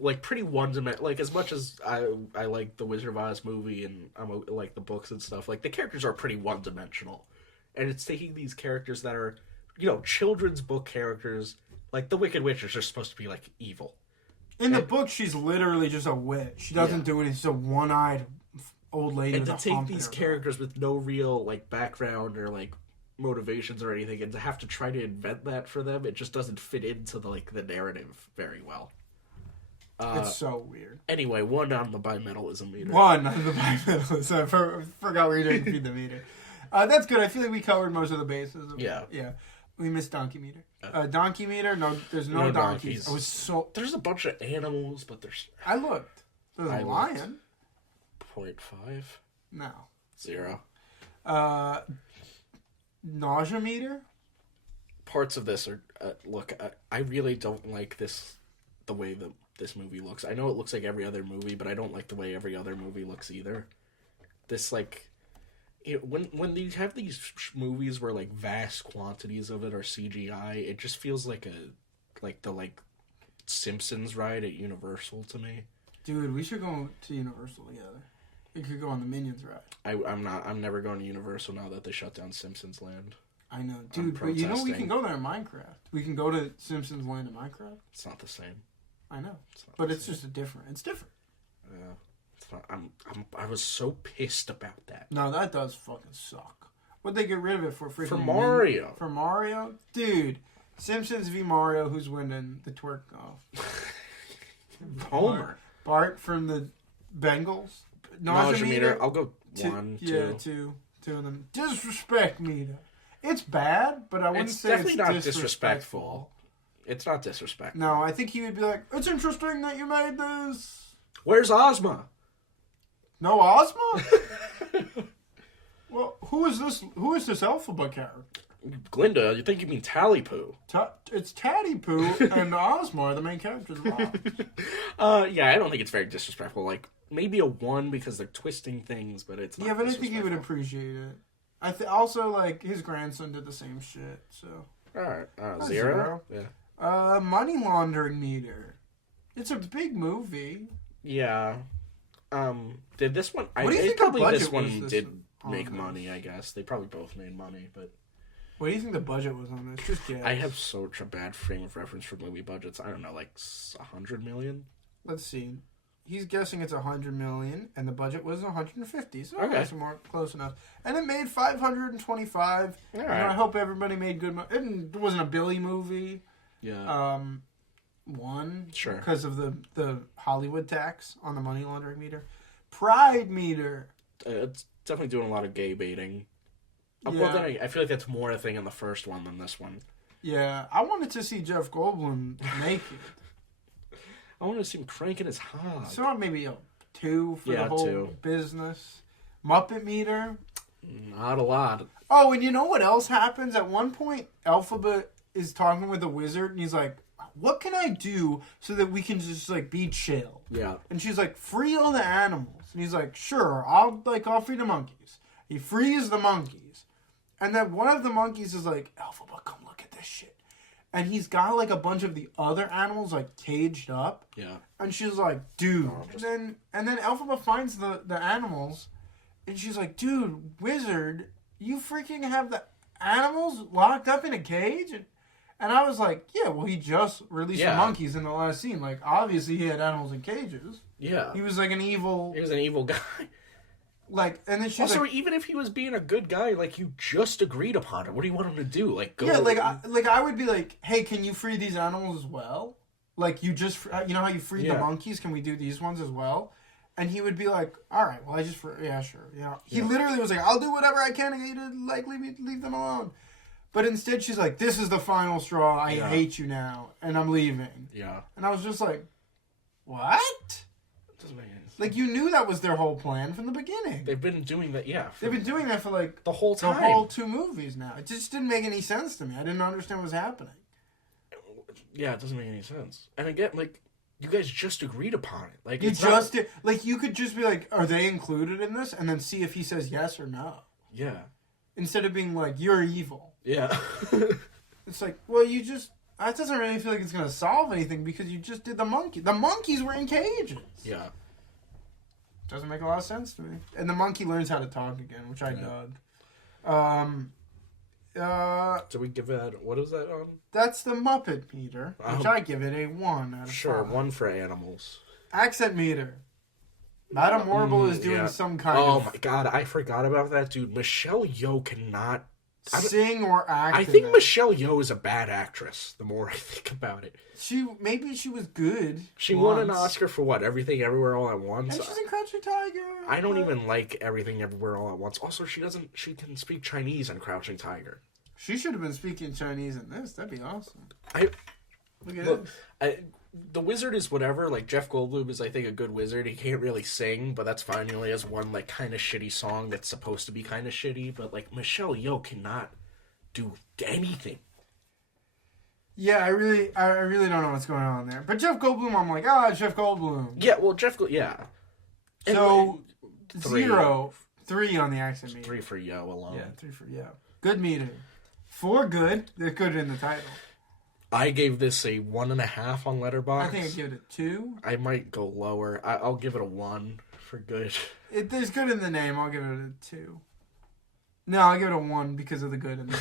like, pretty one-dimensional... Like, as much as I like the Wizard of Oz movie and I like the books and stuff, like, the characters are pretty one-dimensional. And it's taking these characters that are... children's book characters, like the Wicked Witch, are just supposed to be like evil. In the book, she's literally just a witch. She doesn't do anything. She's a one-eyed old lady with a hump. And to take these characters with no real like background or like motivations or anything, and to have to try to invent that for them, it just doesn't fit into the narrative very well. It's so weird. Anyway, 1 on the bimetallism meter. 1 on the bimetallism. I forgot we were doing Feed the Meter. That's good. I feel like we covered most of the bases. Yeah. We missed Donkey Meter. Donkey Meter? No, there's no donkeys. There's a bunch of animals, but there's... I looked. There's a lion. 0.5? No. 0. Nausea Meter? Parts of this are... I really don't like the way this movie looks. I know it looks like every other movie, but I don't like the way every other movie looks either. This, like... when you have these movies where like vast quantities of it are CGI, it just feels like the Simpsons ride at Universal to me. Dude, we should go to Universal together. We could go on the Minions ride. I'm never going to Universal now that they shut down Simpsons Land. I know, dude. But you know we can go there in Minecraft. We can go to Simpsons Land in Minecraft. It's not the same. I know, but it's just different. It's different. Yeah. I was so pissed about that. No, that does fucking suck. What'd they get rid of it for? Freaking for Mario. For Mario? Dude, Simpsons v Mario, who's winning the twerk off? Homer. Bart from the Bengals? Nausea meter. I'll go 1, 2. Yeah, 2 of them. Disrespect meter. It's bad, but I wouldn't say it's definitely not disrespectful. It's not disrespectful. No, I think he would be like, it's interesting that you made this. Where's Ozma? No Ozma? Well, who is this alphabet character? Glinda, you think you mean Tally-Poo. It's Tatty-Poo and Ozma are the main characters of Oz. Yeah, I don't think it's very disrespectful. Like, maybe a 1 because they're twisting things, but it's not. Yeah, but I think he would appreciate it. Also, like, his grandson did the same shit, so. Alright, 0? Yeah. Money laundering meter. It's a big movie. Yeah. Did this one... What do you think probably this one did make money, I guess. They probably both made money, but... What do you think the budget was on this? Just guess. I have such a bad frame of reference for movie budgets. I don't know, like 100 million? Let's see. He's guessing it's 100 million, and the budget was 150, so okay. That's more close enough. And it made 525. All right. I hope everybody made good money. It wasn't a Billy movie. Yeah. One. Sure. Because of the Hollywood tax on the money laundering meter. Pride meter. It's definitely doing a lot of gay baiting. Yeah. Well, then I feel like that's more a thing in the first one than this one. Yeah. I wanted to see Jeff Goldblum naked. I want to see him cranking his hog. So maybe 2 for the whole 2. business. Muppet meter. Not a lot. Oh, and you know what else happens? At one point, Elphaba is talking with the wizard, and he's like, what can I do so that we can just, like, be chill? Yeah. And she's like, free all the animals. And he's like, sure, I'll free the monkeys. He frees the monkeys. And then one of the monkeys is like, Elphaba, come look at this shit. And he's got, like, a bunch of the other animals, like, caged up. Yeah. And she's like, dude. And then Elphaba finds the animals, and she's like, dude, wizard, you freaking have the animals locked up in a cage? And I was like, yeah, well, he just released the monkeys in the last scene. Like, obviously he had animals in cages. Yeah. He was like an evil... He was an evil guy. Like, and then she's also, like... even if he was being a good guy, like, you just agreed upon it. What do you want him to do? Like, go... Yeah, I would be like, hey, can you free these animals as well? Like, you know how you freed the monkeys? Can we do these ones as well? And he would be like, all right, well, yeah, sure. Yeah. He literally was like, I'll do whatever I can to get you to, like, leave them alone. But instead, she's like, this is the final straw. I hate you now, and I'm leaving. Yeah. And I was just like, what? Doesn't make any sense. Like, you knew that was their whole plan from the beginning. They've been doing that, They've been doing that for, like, the whole time. The whole 2 movies now. It just didn't make any sense to me. I didn't understand what was happening. Yeah, it doesn't make any sense. And again, like, you guys just agreed upon it. Like, you could just be like, are they included in this? And then see if he says yes or no. Yeah. Instead of being like, you're evil. Yeah. It's like, well, that doesn't really feel like it's going to solve anything because you just did the monkey. The monkeys were in cages. Yeah. Doesn't make a lot of sense to me. And the monkey learns how to talk again, which I dug. So we give it, what is that on? That's the Muppet meter, which I give it a 1 out of 5. Sure, 1 for animals. Accent meter. Madame Horrible is doing some kind of... Oh my god, I forgot about that, dude. Michelle Yeoh cannot... sing or act. I think Michelle Yeoh is a bad actress, the more I think about it. Maybe she was good. She won an Oscar for what? Everything Everywhere All at Once? And she's in Crouching Tiger. I don't even like Everything Everywhere All at Once. Also, she can speak Chinese in Crouching Tiger. She should have been speaking Chinese in this. That'd be awesome. Look at it. The wizard is whatever. Like, Jeff Goldblum is, I think, a good wizard. He can't really sing, but that's fine. He only has one, like, kind of shitty song that's supposed to be kind of shitty. But, like, Michelle Yeoh cannot do anything. Yeah, I really don't know what's going on there. But Jeff Goldblum, I'm like, Jeff Goldblum. Yeah, well, yeah. So, and 3 on the accent meter. 3 for Yeoh alone. Yeah, 3 for Yeoh. Good meter. 4 good. They're good in the title. I gave this a 1.5 on Letterboxd. I think I give it a 2. I might go lower. I'll give it a 1 for good. There's good in the name. I'll give it a 2. No, I'll give it a 1 because of the good in the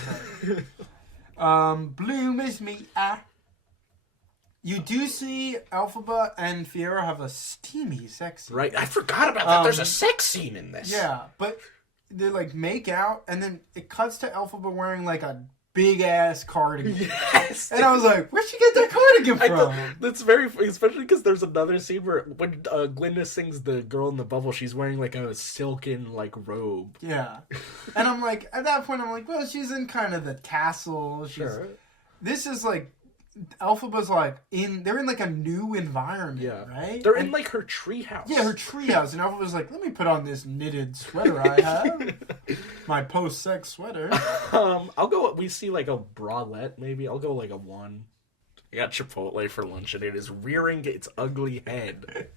title. Bloom is me. You do see Elphaba and Fiera have a steamy sex scene. Right, I forgot about that. There's a sex scene in this. Yeah, but they like make out, and then it cuts to Elphaba wearing like a big ass cardigan. Yes, and I was like, where'd she get that cardigan from? That's very funny, especially because there's another scene where when Glinda sings "The Girl in the Bubble," she's wearing like a silken like robe. Yeah, and I'm like, at that point, I'm like, well, she's in kind of the tassel. Sure. This is like. Elphaba's like they're in like a new environment, right? They're in like her treehouse. Yeah, her treehouse, and Elphaba's like, let me put on this knitted sweater I have, my post-sex sweater. I'll go. We see like a bralette, maybe. I'll go like a 1. I got Chipotle for lunch, and it is rearing its ugly head.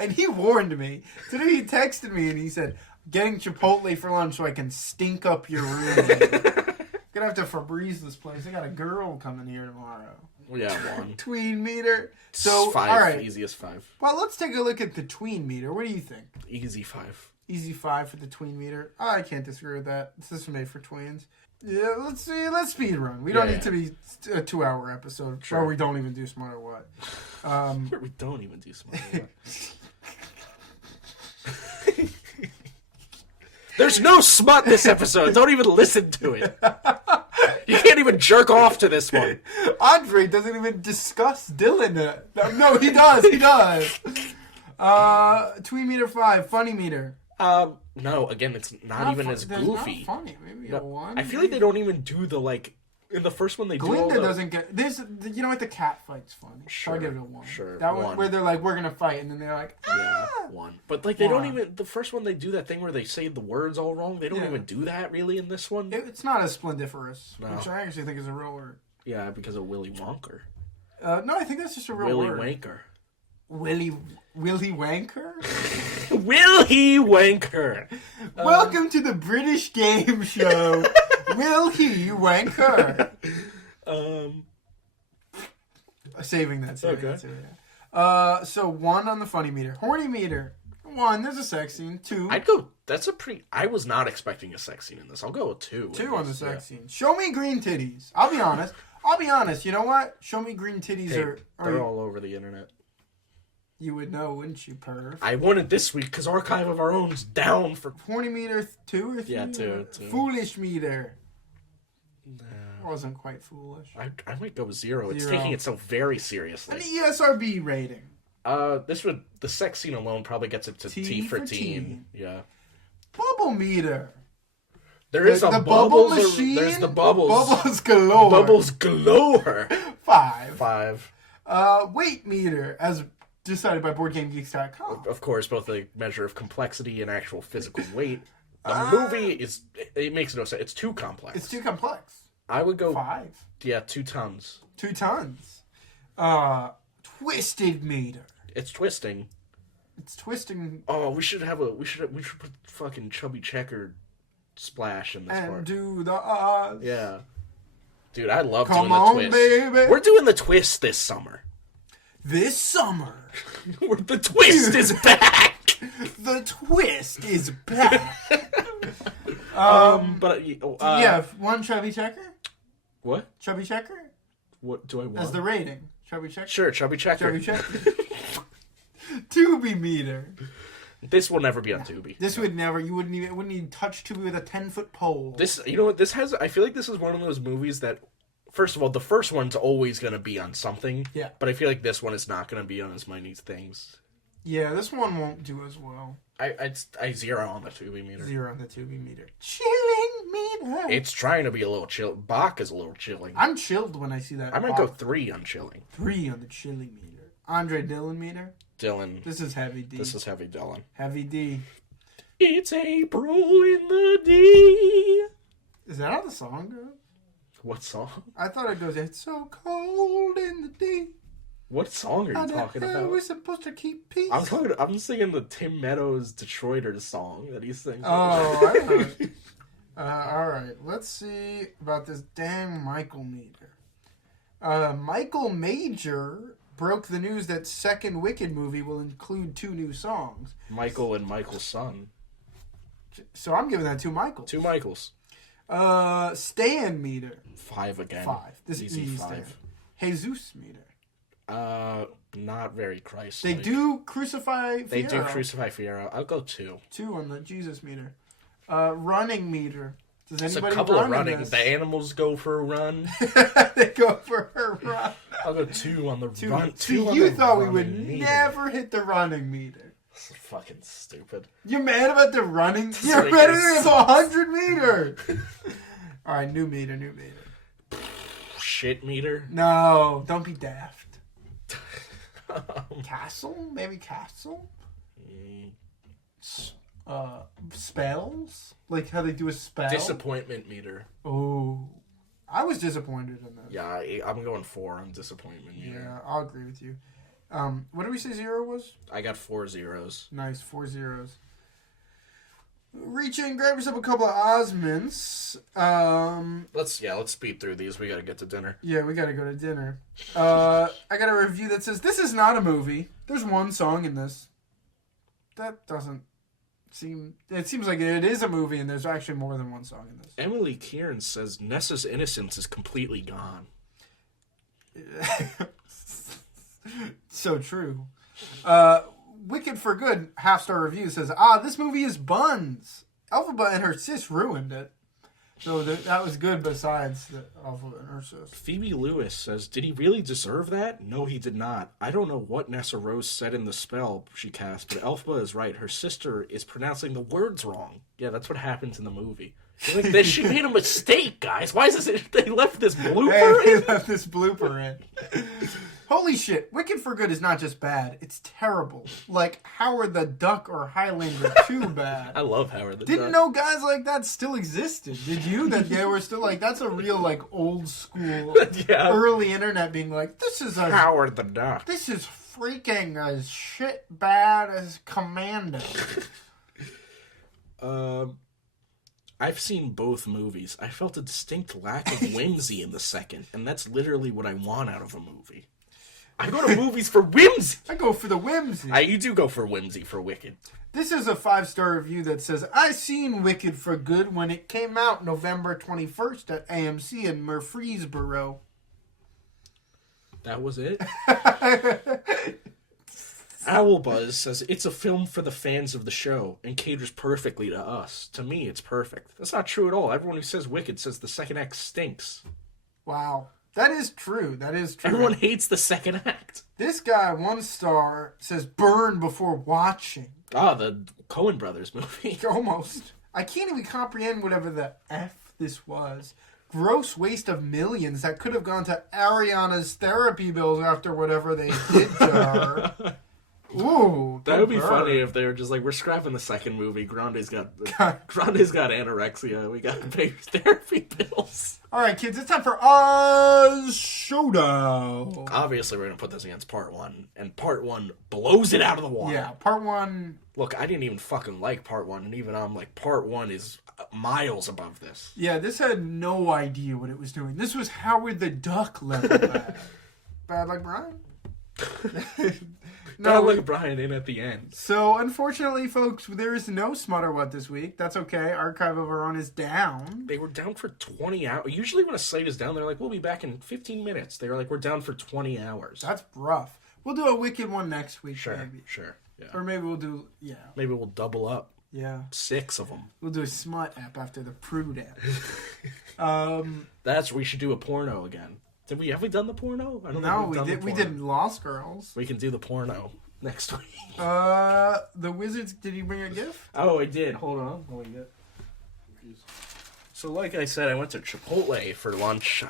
And he warned me today. He texted me and he said, "Getting Chipotle for lunch so I can stink up your room." Gonna have to Febreze this place. I got a girl coming here tomorrow. Yeah, 1. Tween meter. So 5, all right, easiest 5. Well, let's take a look at the tween meter. What do you think? Easy 5. Easy 5 for the tween meter. I can't disagree with that. This is made for tweens. Yeah, let's see. Let's speed run. We don't need to be a 2-hour episode. Sure. Or we don't even do Smut or What. We don't even do Smut or What. There's no smut this episode. Don't even listen to it. You can't even jerk off to this one. Andre doesn't even discuss Dylan. No, he does. He does. Tween meter 5. Funny meter. No. Again, it's not even as goofy. Not funny. Maybe a 1. I feel like they don't even do the like In the first one, they do all Glinda the... doesn't get this. You know what? The cat fight's funny. Sure, I'll give it a 1. sure, That one 1. where they're like, "We're gonna fight," and then they're like, "Ah!" Yeah, 1. But like, they don't 1. even. The first one, they do that thing where they say the words all wrong. They don't Yeah. even do that really in this one. It's not as splendiferous, No. which I actually think is a real word. Yeah, because of Willy Wonker. No, I think that's just a real Willy word. Wanker. Willy Wanker. Willy Wanker. Welcome to the British game show. Will he wanker? Saving that. Okay. So 1 on the funny meter. Horny meter. 1. There's a sex scene. 2. I'd go. That's a pretty. I was not expecting a sex scene in this. I'll go with 2. 2 on the sex scene. Show me green titties. I'll be honest. You know what? Show me green titties Hey, are they're all over the internet. You would know, wouldn't you, perv? I won it this week because Archive of Our Own's down for. Horny meter 2 or 3? Yeah, 2. Foolish meter. Nah. Wasn't quite foolish. I might go 0. It's 0. taking itself very seriously. An ESRB rating. The sex scene alone probably gets it to T for teen. Yeah. Bubble meter. There is the a bubble bubbles. machine. There's the bubbles. Bubbles galore. Bubbles galore. 5. 5. Weight meter, as decided by BoardGameGeeks.com. Of course, both a measure of complexity and actual physical weight. A movie it makes no sense. It's too complex. It's too complex. I would go 5. Yeah, 2 tons. 2 tons. Twisted meter. It's twisting. It's twisting. Oh, we should put fucking Chubby Checker splash in this And part. do the Yeah. Dude, I love Come doing the on, twist. baby. We're doing the twist this summer. This summer. The twist is back. The twist is back. But yeah, 1 chubby checker. What? Chubby checker What do I want? as the rating. Chubby checker. Sure, Chubby Checker. Chubby checker. Tubi meter. This will never be on Tubi. This would never. You wouldn't even touch Tubi with a 10-foot pole. This, you know what? This has. I feel like this is one of those movies that, first of all, the first one's always going to be on something. Yeah. But I feel like this one is not going to be on as many things. Yeah, this one won't do as well. I 0 on the Tubi meter. 0 on the Tubi meter. Chilling meter. It's trying to be a little chill. Bach is a little chilling. I'm chilled when I see that. I might go 3 on chilling. 3 on the chilling meter. Andre Dillon meter. Dylan. This is heavy D. This is heavy Dylan. Heavy D. It's April in the D. Is that how the song goes? What song? I thought it goes, it's so cold in the D. What song are you talking How about? we supposed to keep peace? I'm singing the Tim Meadows Detroiters song that he's singing. Oh, I don't know. Alright, let's see about this dang Michael meter. Michael Major broke the news that second Wicked movie will include 2 new songs. Michael and Michael's son. So I'm giving that to Michael. 2 Michaels. Stan meter. 5 again. 5. This is Easy easy 5. Stan. Jesus meter. Not very Christ. They do crucify Fierro. They do crucify Fierro. I'll go 2. 2 on the Jesus meter. Running meter. Does It's a anybody couple run of running. in this? The animals go for a run. They go for a run. I'll go 2 on the 2. run. See, 2 on you the thought we would running meter. never hit the running meter. This is fucking stupid. You're mad about the running? This You're makes better sense. than 100 meters. All right, new meter. Shit meter. No, don't be daft. Castle? Maybe castle? Spells? Like how they do a spell? Disappointment meter. Oh. I was disappointed in that. Yeah, I'm going 4 on disappointment meter. Yeah, I'll agree with you. What did we say 0 was? I got 4 zeros. Nice, 4 zeros. Reach in, grab yourself a couple of Osmonds. Let's speed through these. We gotta get to dinner. Yeah, we gotta go to dinner. I got a review that says, this is not a movie. There's 1 song in this. That doesn't seem... It seems like it is a movie, and there's actually more than 1 song in this. Emily Kieran says Nessa's innocence is completely gone. So true. Wicked for Good, half-star review, says, this movie is buns. Elphaba and her sis ruined it. So that was good besides the Elphaba and her sis. Phoebe Lewis says, did he really deserve that? No, he did not. I don't know what Nessa Rose said in the spell she cast, but Elphaba is right. Her sister is pronouncing the words wrong. Yeah, that's what happens in the movie. Like, she made a mistake, guys. Why is this? They left this Hey, blooper they in? left this blooper in. Holy shit, Wicked for Good is not just bad, it's terrible. Like Howard the Duck or Highlander 2 bad. I love Howard the Didn't Duck. know guys like that still existed. Did you? That they were still like, that's a real like old school, Yeah. early internet being like, this is Howard the Duck. this is freaking as shit bad as Commando. I've seen both movies. I felt a distinct lack of whimsy in the second, and that's literally what I want out of a movie. I go to movies for whimsy. I go for the whimsy. You do go for whimsy for Wicked. This is a 5-star review that says, I seen Wicked for Good when it came out November 21st at AMC in Murfreesboro. That was it? Owlbuzz says, it's a film for the fans of the show and caters perfectly to us. To me, it's perfect. That's not true at all. Everyone who says Wicked says the second act stinks. Wow. That is true. That is true. Everyone hates the second act. This guy, 1 star, says burn before watching. The Coen Brothers movie. Almost. I can't even comprehend whatever the F this was. Gross waste of millions that could have gone to Ariana's therapy bills after whatever they did to her. Ooh. That would be burn. funny if they were just like, we're scrapping the second movie. Grande's got anorexia. We got to pay therapy bills. All right, kids, it's time for Oz Showdown. Obviously, we're going to put this against part 1. And part 1 blows it out of the water. Yeah, part 1. Look, I didn't even fucking like part 1. And even I'm like, part 1 is miles above this. Yeah, this had no idea what it was doing. This was Howard the Duck level bad. Bad like Brian? No, like Brian in at the end. So, unfortunately, folks, there is no Smut or What this week. That's okay. Archive of Our Own is down. They were down for 20 hours. Usually when a site is down, they're like, we'll be back in 15 minutes. They were like, we're down for 20 hours. That's rough. We'll do a Wicked one next week, maybe. Sure. Yeah. Or maybe we'll do, Maybe we'll double up. Yeah. 6 of them. We'll do a Smut app after the Prude app. We should do a porno again. Have we done the porno? I don't No, think we did Lost Girls. We can do the porno next week. The Wizards, did he bring a gift? Oh, I did. Hold on. Let me get. So, like I said, I went to Chipotle for lunch,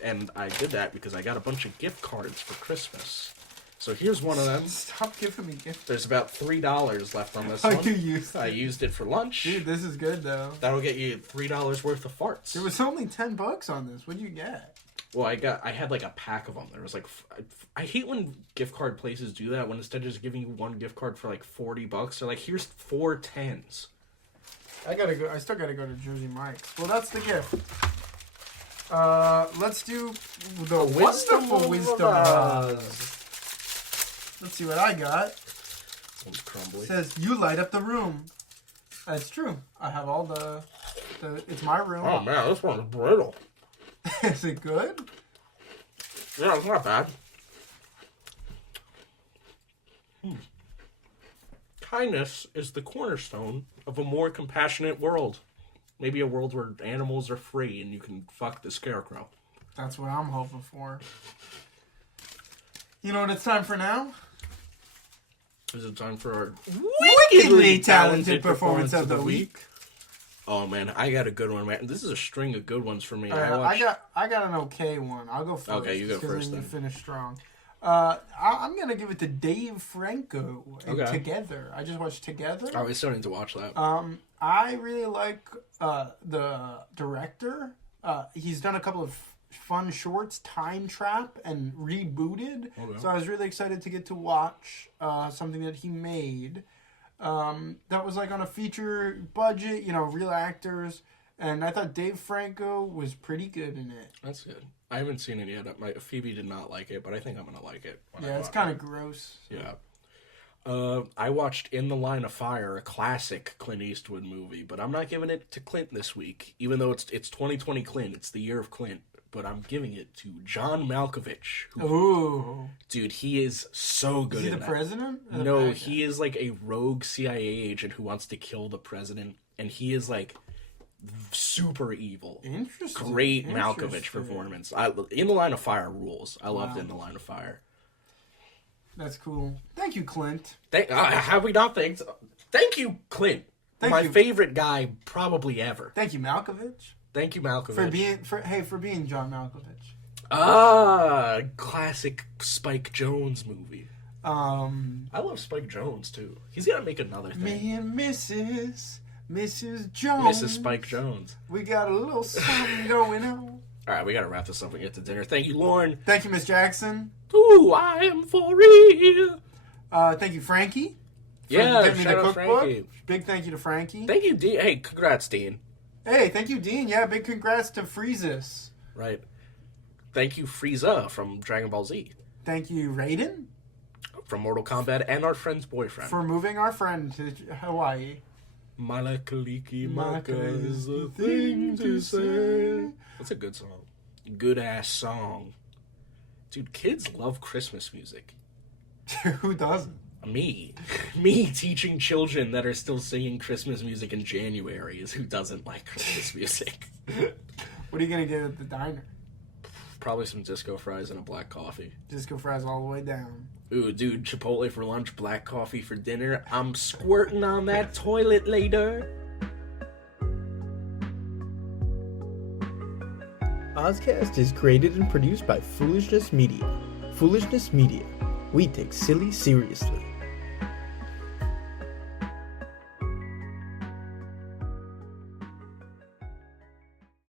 and I did that because I got a bunch of gift cards for Christmas. So here's one of them. Stop giving me gifts. There's about $3 left on this Oh, one. you used it. I used it for lunch. Dude, this is good, though. That'll get you $3 worth of farts. There was only $10 on this. What'd you get? Well, I had like a pack of them. There was like, I hate when gift card places do that. When instead of just giving you one gift card for like $40, they're like, here's 4 10s. I still gotta go to Jersey Mike's. Well, that's the gift. Let's do the wonderful wisdom of Oz. Let's see what I got. One's crumbly. It says, you light up the room. That's true. I have all the it's my room. Oh man, this one's brittle. Is it good? Yeah, it's not bad. Kindness is the cornerstone of a more compassionate world. Maybe a world where animals are free and you can fuck the scarecrow. That's what I'm hoping for. You know what it's time for now? Is it time for our Wickedly talented performance of the week. Oh man, I got a good one, man. This is a string of good ones for me. All right, I got an okay one. I'll go first. Okay, you go first then. then. You finish strong. I'm gonna give it to Dave Franco and Okay. Together. I just watched Together. Oh, we still need to watch that. I really like the director. He's done a couple of fun shorts, Time Trap and Rebooted. Okay. So I was really excited to get to watch something that he made. That was like on a feature budget, real actors. And I thought Dave Franco was pretty good in it. That's good. I haven't seen it yet. Phoebe did not like it, but I think I'm gonna like it. Yeah, it's kind of gross. Yeah. I watched In the Line of Fire, a classic Clint Eastwood movie, but I'm not giving it to Clint this week, even though it's 2020 Clint. It's the year of Clint, but I'm giving it to John Malkovich. Ooh. Dude, he is so good. Is he in the that. president? Or the No, bad he is like a rogue CIA agent who wants to kill the president, and he is like super evil. guy? Interesting. Great Malkovich Interesting. performance. In the Line of Fire rules. I loved In the Line of Fire. That's cool. Thank you, Clint. Have we not thanked? Thank you, Clint. My favorite guy probably ever. Thank you, Malkovich. Thank you, Malkovich. For being John Malkovich. Classic Spike Jonze movie. I love Spike Jonze too. He's gotta make another thing. Me and Mrs. Jones. Mrs. Spike Jonze. We got a little something going on. Alright, we gotta wrap this up and get to dinner. Thank you, Lauren. Thank you, Miss Jackson. Ooh, I am for real. Thank you, Frankie. Yeah, shout out Frankie. Big thank you to Frankie. Thank you, Dean. Hey, congrats, Dean. Hey, thank you, Dean. Yeah, big congrats to Freezus. Right. Thank you, Frieza from Dragon Ball Z. Thank you, Raiden. From Mortal Kombat and our friend's boyfriend. For moving our friend to Hawaii. Malakaliki Maka is the thing to say. That's a good song. Good ass song. Dude, kids love Christmas music. Who doesn't? Me. Me teaching children that are still singing Christmas music in January is who doesn't like Christmas music. What are you going to get at the diner? Probably some disco fries and a black coffee. Disco fries all the way down. Ooh, dude, Chipotle for lunch, black coffee for dinner. I'm squirting on that toilet later. Ozcast is created and produced by Foolishness Media. Foolishness Media. We take silly seriously.